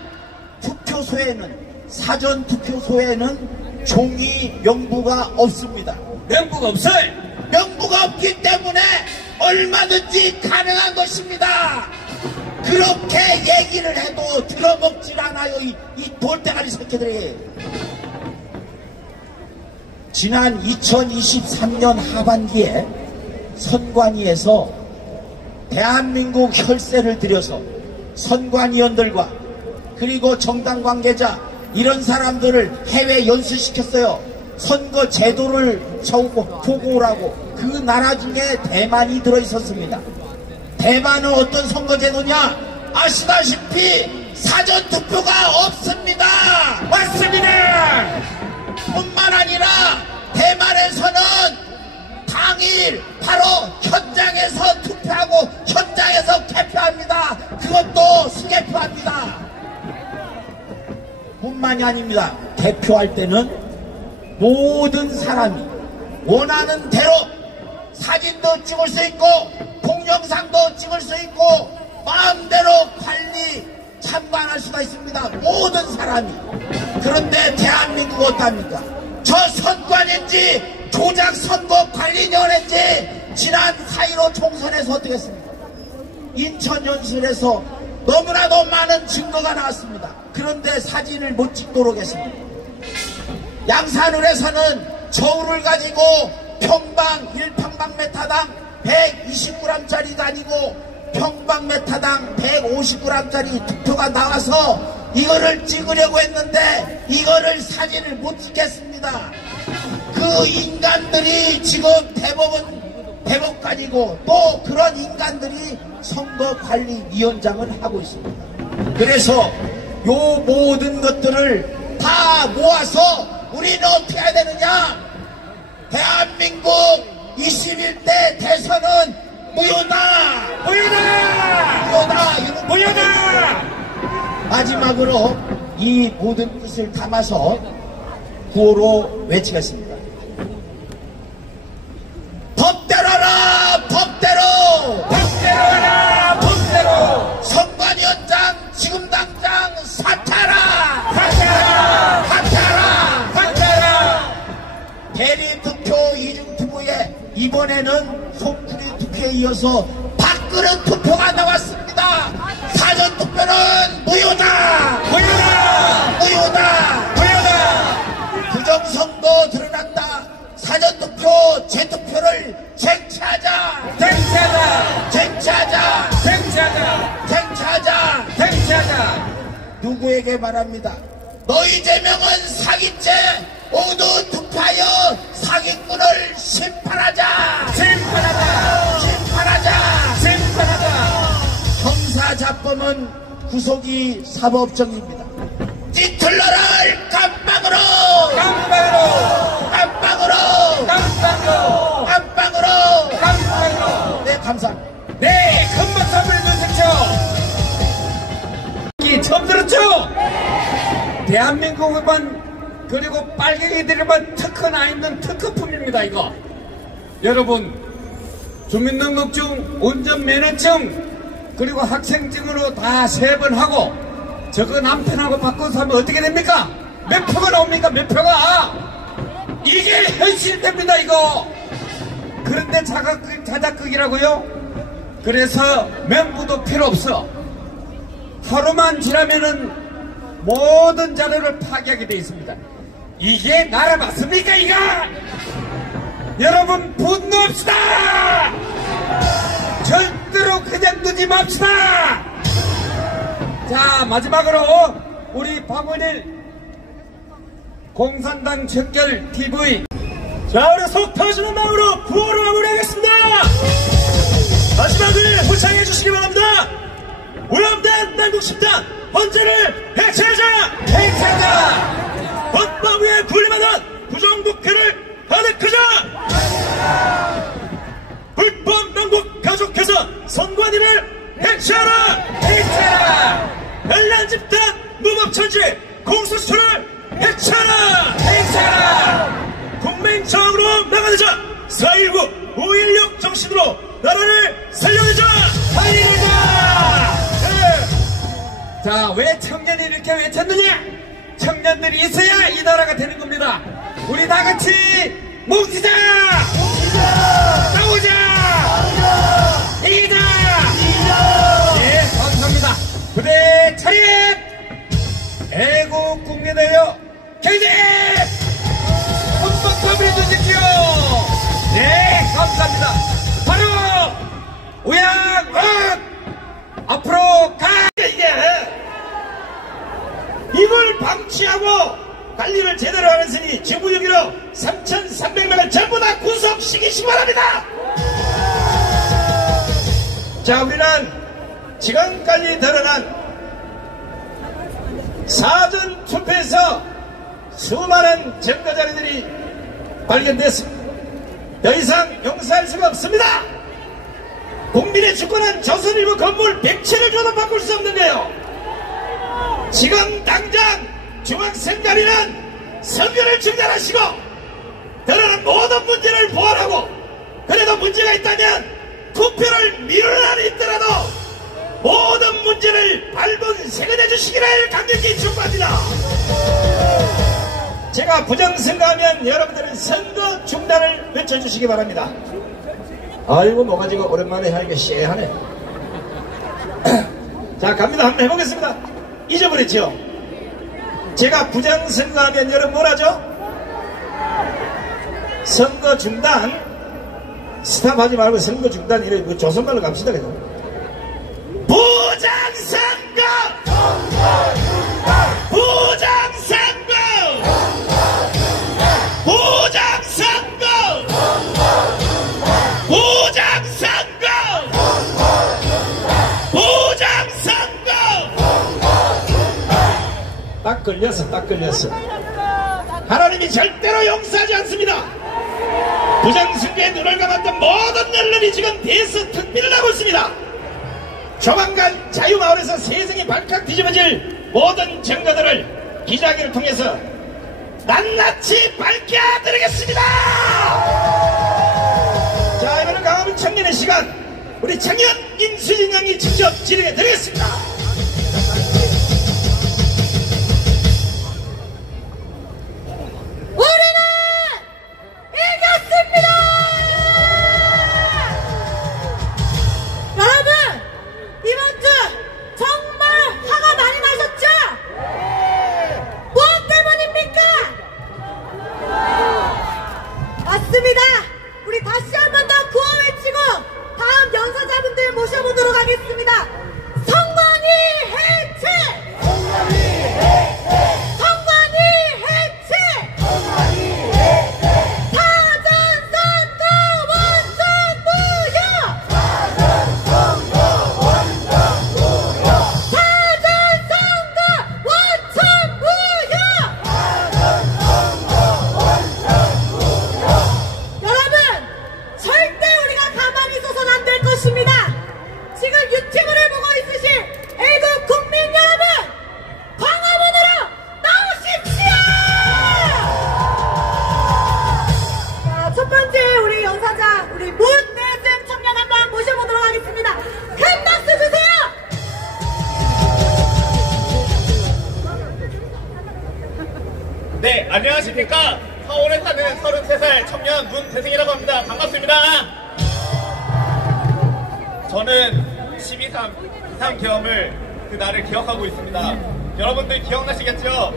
투표소에는, 사전투표소에는 종이 명부가 없습니다. 명부가 없어요. 명부가 없기 때문에 얼마든지 가능한 것입니다. 그렇게 얘기를 해도 들어먹질 않아요, 이 돌대가리 새끼들이. 지난 2023년 하반기에 선관위에서 대한민국 혈세를 들여서 선관위원들과 그리고 정당 관계자 이런 사람들을 해외 연수시켰어요. 선거 제도를 보고 오라고. 그 나라 중에 대만이 들어있었습니다. 대만은 어떤 선거 제도냐? 아시다시피 사전투표가 없습니다. 맞습니다. 뿐만 아니라 대만에서는 당일 바로 현장에서 투표하고 현장에서 개표합니다. 그것도 수개표합니다. 뿐만이 아닙니다. 개표할 때는 모든 사람이 원하는 대로 사진도 찍을 수 있고 동영상도 찍을 수 있고 마음대로 관리 참관할 수가 있습니다. 모든 사람이. 그런데 대한민국 어떡합니까? 저 선관인지 조작선거관리위원회인지 지난 4.15 총선에서 어떻게 했습니까? 인천 연수에서 너무나도 많은 증거가 나왔습니다. 그런데 사진을 못 찍도록 했습니다. 양산을에서는 저울을 가지고 평방 1평방미터당 120g짜리가 아니고 평방미터당 150g짜리 투표가 나와서 이거를 찍으려고 했는데 이거를 사진을 못 찍겠습니다. 그 인간들이 지금 대법관이고 또 그런 인간들이 선거관리위원장을 하고 있습니다. 그래서 요 모든 것들을 다 모아서 우리는 어떻게 해야 되느냐? 대한민국 21대 대선은 무효다! 무효다! 무효다! 마지막으로 이 모든 뜻을 담아서 구호로 외치겠습니다. 법대로라! 법대로! 법대로라! 법대로! 선관위원장 지금 당장 사퇴하라! 사퇴하라! 사퇴하라! 사퇴하라! 대리 투표 이중 투표에 이번에는 속풀이 투표에 이어서 밥그릇 투표가 나왔습니다. 사전 투표는 무효다! 무효다! 무효다! 무효다! 부정선거 드러난다. 사전 투표, 재투표를 쟁취하자! 쟁취하자! 쟁취하자! 쟁취하자! 쟁취하자! 쟁취하자! 누구에게 말합니다. 너희 제명은 사기죄! 모두 투표하여 사기꾼을 심판하자! 심판하자! 심판하자! 심판하자! 형사자범은 구속이 사법정입니다. 찌틀러를 깜빵으로! 깜빵으로! 깜빵으로! 깜빵으로! 깜빵으로! 깜빵으로! 네, 감사합니다. 네, 큰 박수 한번 해주십시오. 처음 들었죠? 대한민국만 그리고 빨갱이들만 특허나 있는 특허품입니다. 이거 여러분 주민등록증, 운전면허증 그리고 학생증으로 다 3번 하고 저거 남편하고 바꿔서 하면 어떻게 됩니까? 몇 표가 나옵니까? 몇 표가? 이게 현실됩니다. 이거. 그런데 자작극이라고요? 그래서 명부도 필요 없어. 하루만 지나면은 모든 자료를 파기하게 되어 있습니다. 이게 나라 맞습니까? 이거? 여러분 분노합시다! 절대로 그냥 두지 맙시다! 자, 마지막으로 우리 박원일 공산당 척결 TV. 자, 우리 속 터지는 마음으로 구호로 마무리하겠습니다. 마지막을 호창해 주시기 바랍니다. 오염된 난국심단 헌재를 해체하자! 해체하자! 헌법 위에 군림하던 부정국회를 가득하자! 불법 난국 가족회선 선관위를 해체하라! 해체하라! 반란 집단 무법천지 공수처를 해체하라! 해체하라! 국민 저항으로 나가자! 4.19 5.16 정신으로 나라를 살려내자! 살려내자! 네. 자, 왜 청년이 이렇게 외쳤느냐? 청년들이 있어야 이 나라가 되는 겁니다. 우리 다 같이 뭉치자! 싸우자! 이기자! 예, 감사합니다. 부대 차렷! 애국 국민대여 경제! 헌법 법을 주십시오! 네, 감사합니다. 바로 우양은 앞으로 가! 이걸 방치하고 관리를 제대로 하는 스니 지구유기로 3,300명을 전부 다 구속시키시기 바랍니다. 자, 우리는 지금까지 드러난 사전 투표에서 수많은 증거 자료들이 발견됐습니다. 더 이상 용서할 수가 없습니다. 국민의 주권은 조선일보 건물 100채를 줘도 바꿀 수 없는데요. 지금 당장 중앙선관위는 선거를 중단하시고 드러난 모든 문제를 보완하고 그래도 문제가 있다면 투표를 미루는 한이 있더라도 모든 문제를 밟은 세근해 주시기를 강력히 축복합니다. 제가 부정선거하면 여러분들은 선거 중단을 외쳐주시기 바랍니다. 아이고 뭐가지고 오랜만에 하니까 쎄하네. 자 갑니다. 한번 해보겠습니다. 잊어버렸죠? 제가 부정선거하면 여러분 뭐라죠? 선거 중단. 스탑하지 말고 선거 중단 이래 조선말로 갑시다. 부정선거! 부정선거! 부정선거! 부정선거! 부정선거! 딱 걸렸어, 딱 걸렸어. 하나님이 절대로 용서하지 않습니다. 부정선거에 눈을 감았던 모든 언론이 지금 대서특필을 하고 있습니다. 조만간 자유마을에서 세상이 발칵 뒤집어질 모든 증거들을 기자회견을 통해서 낱낱이 밝혀드리겠습니다. 자 이번엔 강화문 청년의 시간, 우리 청년 임수진 양이 직접 진행해드리겠습니다. 우리 다시 한 번 더 구호 외치고 다음 연사자분들 모셔보도록 하겠습니다. 성관이 해체! 성관이 해체! 성관이 해체! 성관이 해체! 사전선거 원천무효! 사전선거 원천무효! 사전선거 원천무효! 절대 우리가 가만히 있어서는 안 될 것입니다. 지금 유튜브를 보고 있으실 애국 국민 여러분, 광화문으로 나오십시오! 자, 첫 번째 우리 연사자, 우리 문대승 청년 한번 모셔보도록 하겠습니다. 큰 박수 주세요! 네, 안녕하십니까. 서울에 사는 33살 청년 문대승이라고 합니다. 반갑습니다. 저는 12.3 비상계엄을 그날을 기억하고 있습니다. 여러분들 기억나시겠죠?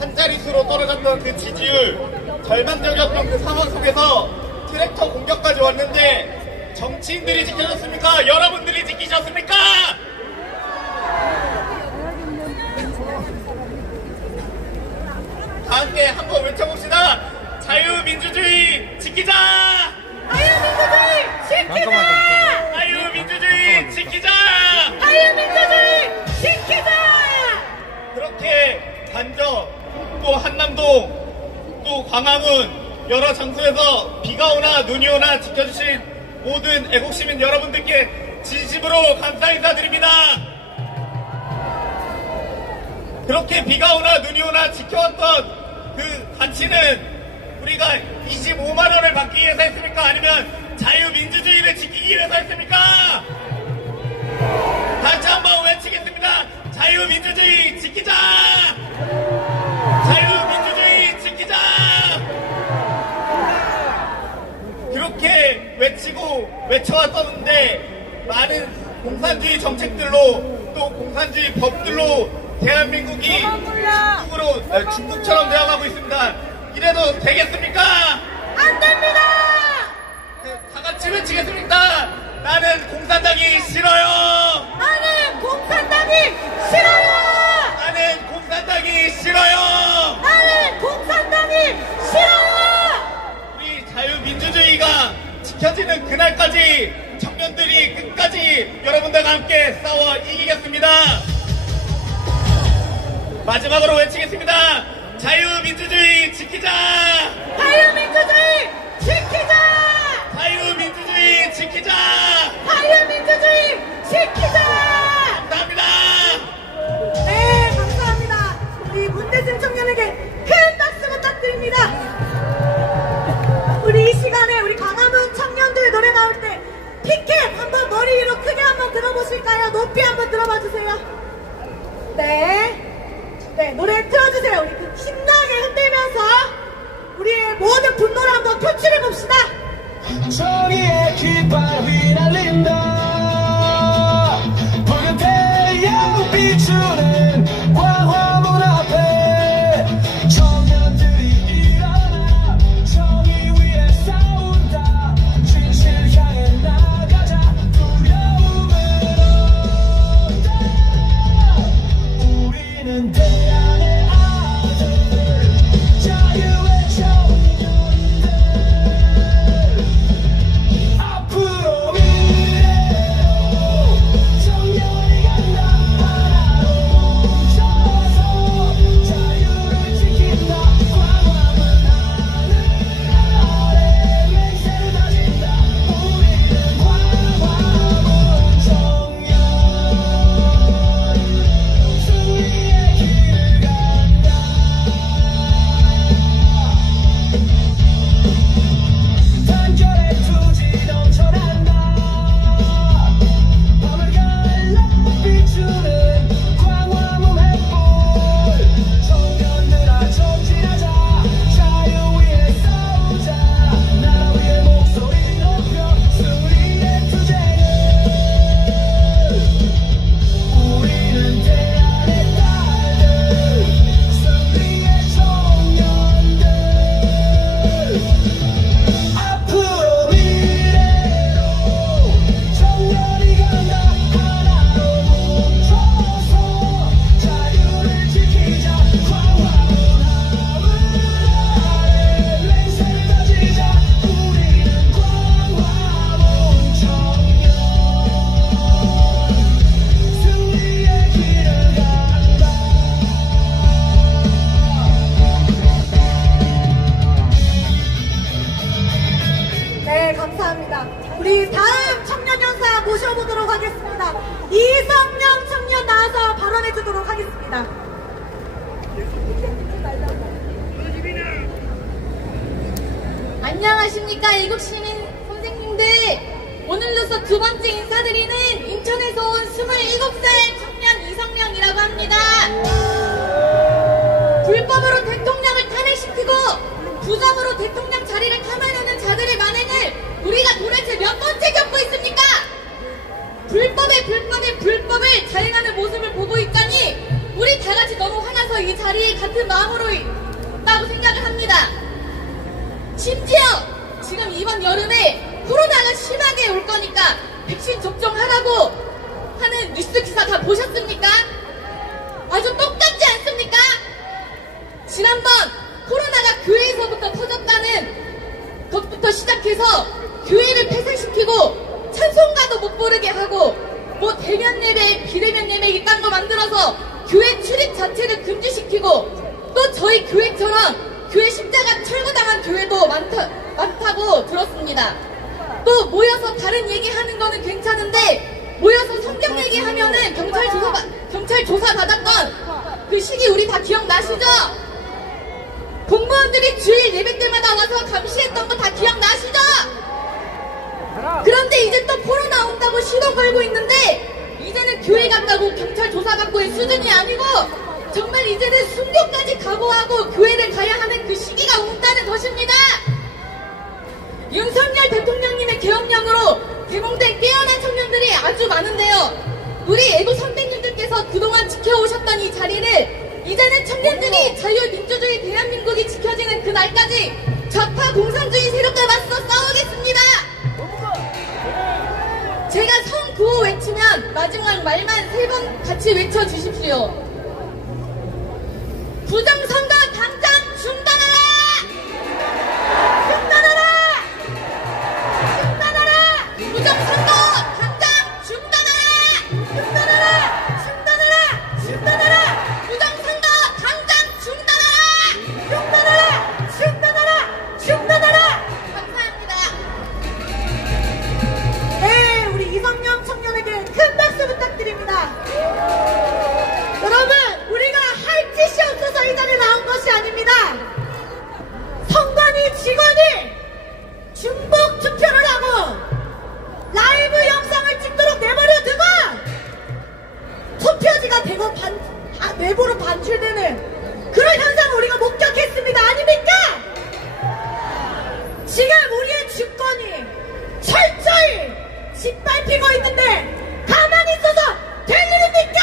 한 자릿수로 떨어졌던 그 지지율, 절망적이었던 그 상황 속에서 트랙터 공격까지 왔는데 정치인들이 지켜줬습니까? 여러분들이 지키셨습니까? 다 함께 한번 외쳐봅시다. 자유민주주의 지키자! 자유민주주의 지키자! 자유민주주의 지키자! 자유민주주의 지키자! 그렇게 간접, 또 한남동, 또 광화문 여러 장소에서 비가 오나 눈이 오나 지켜주신 모든 애국시민 여러분들께 진심으로 감사 인사드립니다. 그렇게 비가 오나 눈이 오나 지켜왔던 그 가치는 우리가 25만 원을 받기 위해서 했습니까? 아니면 자유민주주의를 지키기 위해서 했습니까? 다시 한번 외치겠습니다. 자유민주주의 지키자! 자유민주주의 지키자! 그렇게 외치고 외쳐왔었는데 많은 공산주의 정책들로 또 공산주의 법들로 대한민국이 중국처럼 되어가고 있습니다. 이래도 되겠습니까? 안 됩니다! 다 같이 외치겠습니까? 나는 공산당이 싫어요! 나는 공산당이 싫어요! 나는 공산당이 싫어요! 나는 공산당이 싫어요! 우리 자유민주주의가 지켜지는 그날까지 청년들이 끝까지 여러분들과 함께 싸워 이기겠습니다. 마지막으로 외치겠습니다. 자유민주주의 지키자! 자유민주주의 지키자! 자유민주주의 지키자! 자유민주주의 지키자! 감사합니다. 네, 감사합니다. 우리 문대승 청년에게 큰 박수 부탁드립니다. 우리 이 시간에 우리 광화문 청년들 노래 나올 때 피켓 한번 머리 위로 크게 한번 한번 들어보실까요? 높이 한번 들어봐 주세요. 네, 노래 틀어주세요. 우리 신나게 흔들면서 우리의 모든 분노를 한번 표출해봅시다. 정의의 깃발 휘날린다. 붉은 태양 비추는 광화문 앞에 청년들이 일어나 정의 위에 싸운다. 진실 향해 나가자. 두려움은 없다. 우리는 대안의 아들, 자유의 청년들. 앞으로 미래로 정열이 간다. 하나로 뭉쳐서 자유를 지킨다. 광화문 하늘 아래 맹세를 다진다. 우리는 광화문 청년, 승리의 길을 간다. 단결의 투지 넘쳐난다. 밤을 갈라 비추는 광화문 햇불. 청년들아 정진하자. 자유 위에 싸우자. 나라 위에 목소리 높여 승리의 투쟁을. 우리는 대안의 딸들, 승리의 청년들. 앞으로 미래로 정열이 간다. 하나로 뭉쳐서 자유를 지키자. 광화문 하늘 아래 맹세를 다지자. 우리는 광화문 청년, 승리의 길을 간다. 네, 감사합니다. 우리 다음 청년연사 모셔보도록 하겠습니다. 이성령 청년 나와서 발언해주도록 하겠습니다. 안녕하십니까 애국시민 선생님들. 오늘로서 두 번째 인사드리는 인천에서 온 27살 청년 이성령이라고 합니다. 불법으로 대통령을 탄핵시키고 부정으로 대통령 자리를 탐하려는 자들의 만행을 우리가 도대체 몇 번째 겪고 있습니까? 불법을 자행하는 모습을 보고 있자니 우리 다같이 너무 화나서 이 자리에 같은 마음으로 있다고 생각을 합니다. 심지어 지금 이번 여름에 코로나가 심하게 올 거니까 백신 접종하라고 하는 뉴스 기사 다 보셨습니까? 아주 똑같지 않습니까? 지난번 코로나가 교회에서부터 터졌다는 것부터 시작해서 교회를 폐쇄시키고 찬송가도 못 부르게 하고 뭐 대면 예배, 비대면 예배 이딴 거 만들어서 교회 출입 자체를 금지시키고 또 저희 교회처럼 교회 십자가 철거당한 교회도 많다고 들었습니다. 또 모여서 다른 얘기하는 거는 괜찮은데 모여서 성경 얘기하면은 경찰 조사 받았던 그 시기 우리 다 기억나시죠? 공무원들이 주일 예배 때마다 와서 감시했던 거 다 기억나시죠? 그런데 이제 또 코로나 온다고 시동 걸고 있는데 이제는 교회 갔다고 경찰 조사 받고의 수준이 아니고 정말 이제는 순교까지 각오하고 교회를 가야 하는 그 시기가 온다는 것입니다. 윤석열 대통령님의 계엄령으로 개몽된 깨어난 청년들이 아주 많은데요. 우리 애국 선배님들께서 그동안 지켜오셨던 이 자리를 이제는 청년들이 자유민주주의 대한민국이 지켜지는 그 날까지 좌파 공산주의 세력과 맞서 싸우겠습니다. 제가 성구호 외치면 마지막 말만 3번 같이 외쳐주십시오. 부정선거 당장 중단하라! 중단하라! 중단하라! 부정선거 당장 중단하라! 중단하라! 중단하라! 중단하라! 부정선거 당장 중단하라! 중단하라! 중단하라! 중단하라! 감사합니다. 네, 우리 이성령 청년에게 큰 박수 부탁드립니다. 여러분, 우리가 할 짓이 없어서 이 자리에 나온 것이 아닙니다. 선관위 직원이 중복 투표를 하고 라이브 영상을 찍도록 내버려 두고 내부로 반출되는 그런 현상을 우리가 목격했습니다. 아닙니까? 지금 우리의 주권이 철저히 짓밟히고 있는데 가만히 있어서 될 일입니까?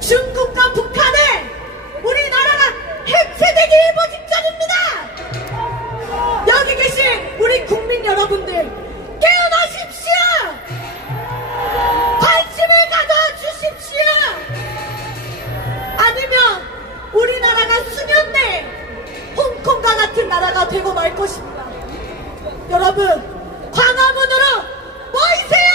중국과 북한에 우리나라가 해체되기 일보 직전입니다. 여기 계신 우리 국민 여러분들 깨어나십시오. 관심을 가져주십시오. 아니면 우리나라가 수년 내에 홍콩과 같은 나라가 되고 말 것입니다. 여러분, 광화문으로 모이세요!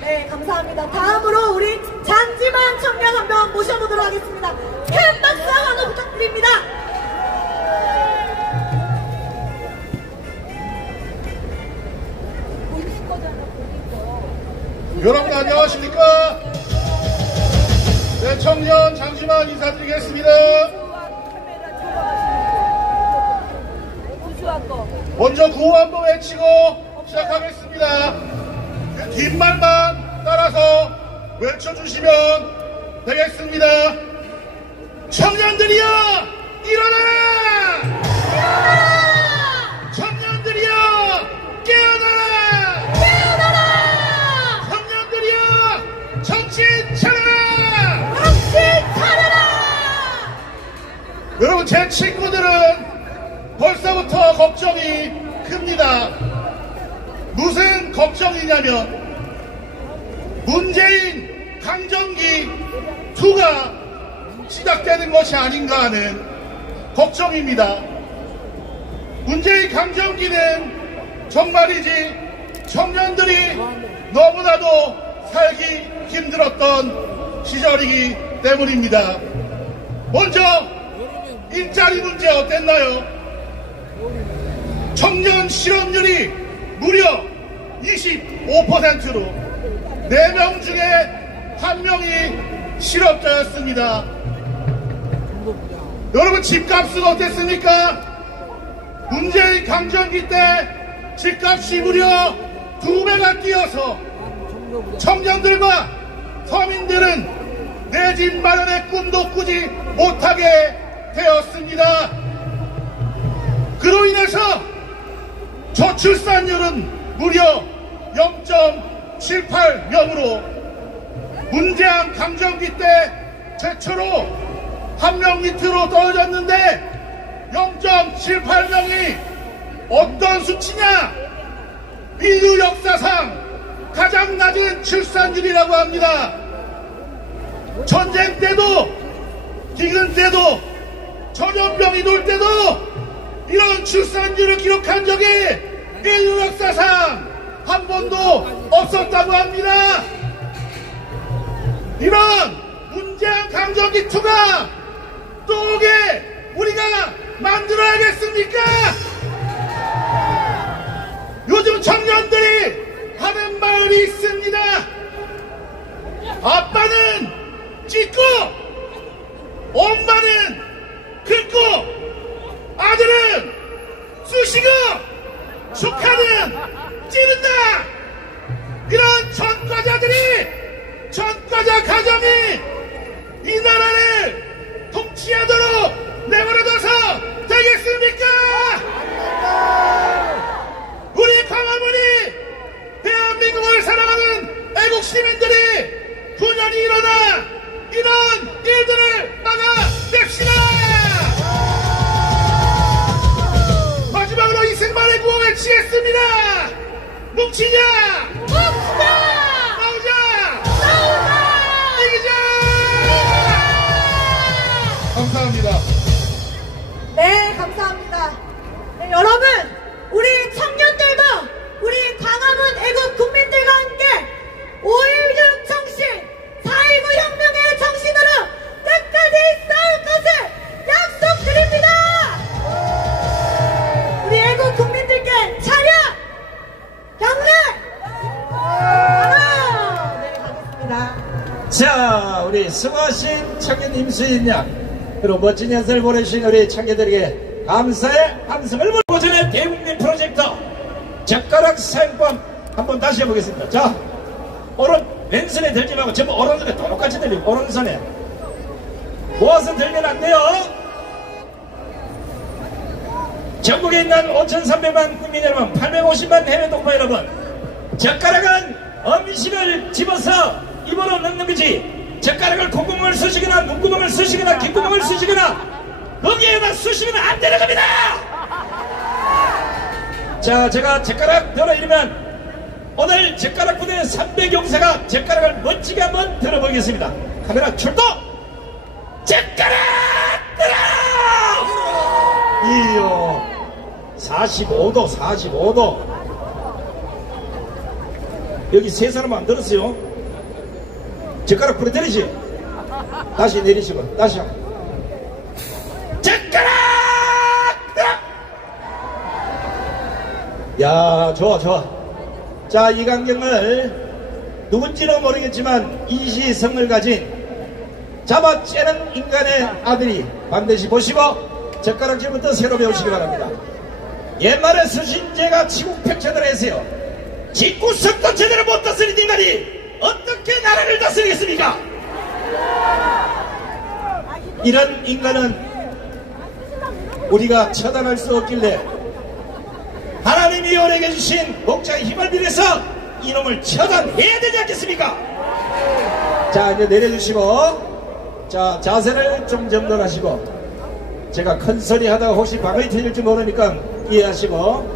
네, 감사합니다. 다음으로 우리 장지만 청년 한 명 모셔보도록 하겠습니다. 큰 박수 한번 부탁드립니다. 여러분 안녕하십니까? 네, 청년 장지만 인사드리겠습니다. 먼저 구호 한번 외치고 시작하겠습니다. 긴 말만 따라서 외쳐주시면 되겠습니다. 청년들이여 일어나라! 청년들이여 깨어나라! 청년들이여 정신 차려라! 여러분, 제 친구들은 벌써부터 걱정이 큽니다. 무슨 걱정이냐면 문재인 강정기 2가 시작되는 것이 아닌가 하는 걱정입니다. 문재인 강정기는 정말이지 청년들이 너무나도 살기 힘들었던 시절이기 때문입니다. 먼저 일자리 문제 어땠나요? 청년 실업률이 무려 25%로 4명 중에 1명이 실업자였습니다. 여러분, 집값은 어땠습니까? 문재인 강정기 때 집값이 무려 2배가 뛰어서 청년들과 서민들은 내 집 마련의 꿈도 꾸지 못하게 되었습니다. 그로 인해서 저출산율은 무려 0.78명으로 문재인 강정기 때 최초로 1명 밑으로 떨어졌는데 0.78명이 어떤 수치냐? 인류 역사상 가장 낮은 출산율이라고 합니다. 전쟁 때도 기근 때도 전염병이 돌 때도 이런 출산율을 기록한 적이 인류 역사상 한 번도 없었다고 합니다. 이런 문재인 강정기 2가 또 오게 우리가 만들어야겠습니까? 요즘 청년들이 하는 말이 있습니다. 아빠는 찢고 엄마는 긁고 아들은 쑤시고 조카는 찌른다. 이런 전과자 가정이 이 나라를 통치하도록 내버려둬서 되겠습니까? 우리 광화문이 대한민국을 사랑하는 애국 시민들이 분연히 일어나 이런 일들을 막아냅시다. 마지막으로 이승만의 구호 외치겠습니다. 뭉치자! 뭉치자! 싸우자! 싸우자! 이기자! 감사합니다. 네, 감사합니다. 네, 여러분, 우리 청년들도 우리 광화문 애국 국민들과 함께 5.16 정신, 4.19 혁명의 정신으로 끝까지 싸울 것을 약속드립니다. 우리 애국 국민들께 차렷! 경례! 하나! 네, 가겠습니다. 자, 우리 수고하신 청년 임수인 양, 그리고 멋진 연설을 보내주신 우리 청년들에게 감사의 함성을 보내는 대국민 프로젝터 젓가락 사용법 한번 다시 해보겠습니다. 자, 오른 왼손에 들지 말고 전부 오른손에 똑같이 들리고 오른손에 모아서 들면 안 돼요. 전국에 있는 5,300만 국민 여러분, 850만 해외 동포 여러분, 젓가락은 음식을 집어서 입으로 넣는 거지, 젓가락을 콧구멍을 쑤시거나 눈구멍을 쑤시거나 귓구멍을 쑤시거나 거기에다 쑤시면 안 되는 겁니다. 자, 제가 젓가락 들어 이러면 오늘 젓가락 부대 300용사가 젓가락을 멋지게 한번 들어보겠습니다. 카메라 출동! 젓가락 들어! 이요 45도 45도 여기 세 사람 안 들었어요. 젓가락 불에 내리지. 다시 내리시고 다시 한번 젓가락 들어! 야, 좋아 좋아. 자, 이광경을 누군지는 모르겠지만 이시성을 가진 잡아째는 인간의 아들이 반드시 보시고 젓가락질부터 새로 배우시기 바랍니다. 옛말에 수신제가 치국팽천을 했어요. 직구석도 제대로 못 다스린 인간이 어떻게 나라를 다스리겠습니까? 이런 인간은 우리가 처단할 수 없길래 하나님이 우리에게 주신 목자의 힘을 빌해서 이놈을 처단해야 되지 않겠습니까? 자, 이제 내려주시고, 자, 자세를 좀 정돈하시고, 제가 큰 소리 하다가 혹시 방언이 틀릴지 모르니까 이해하시고,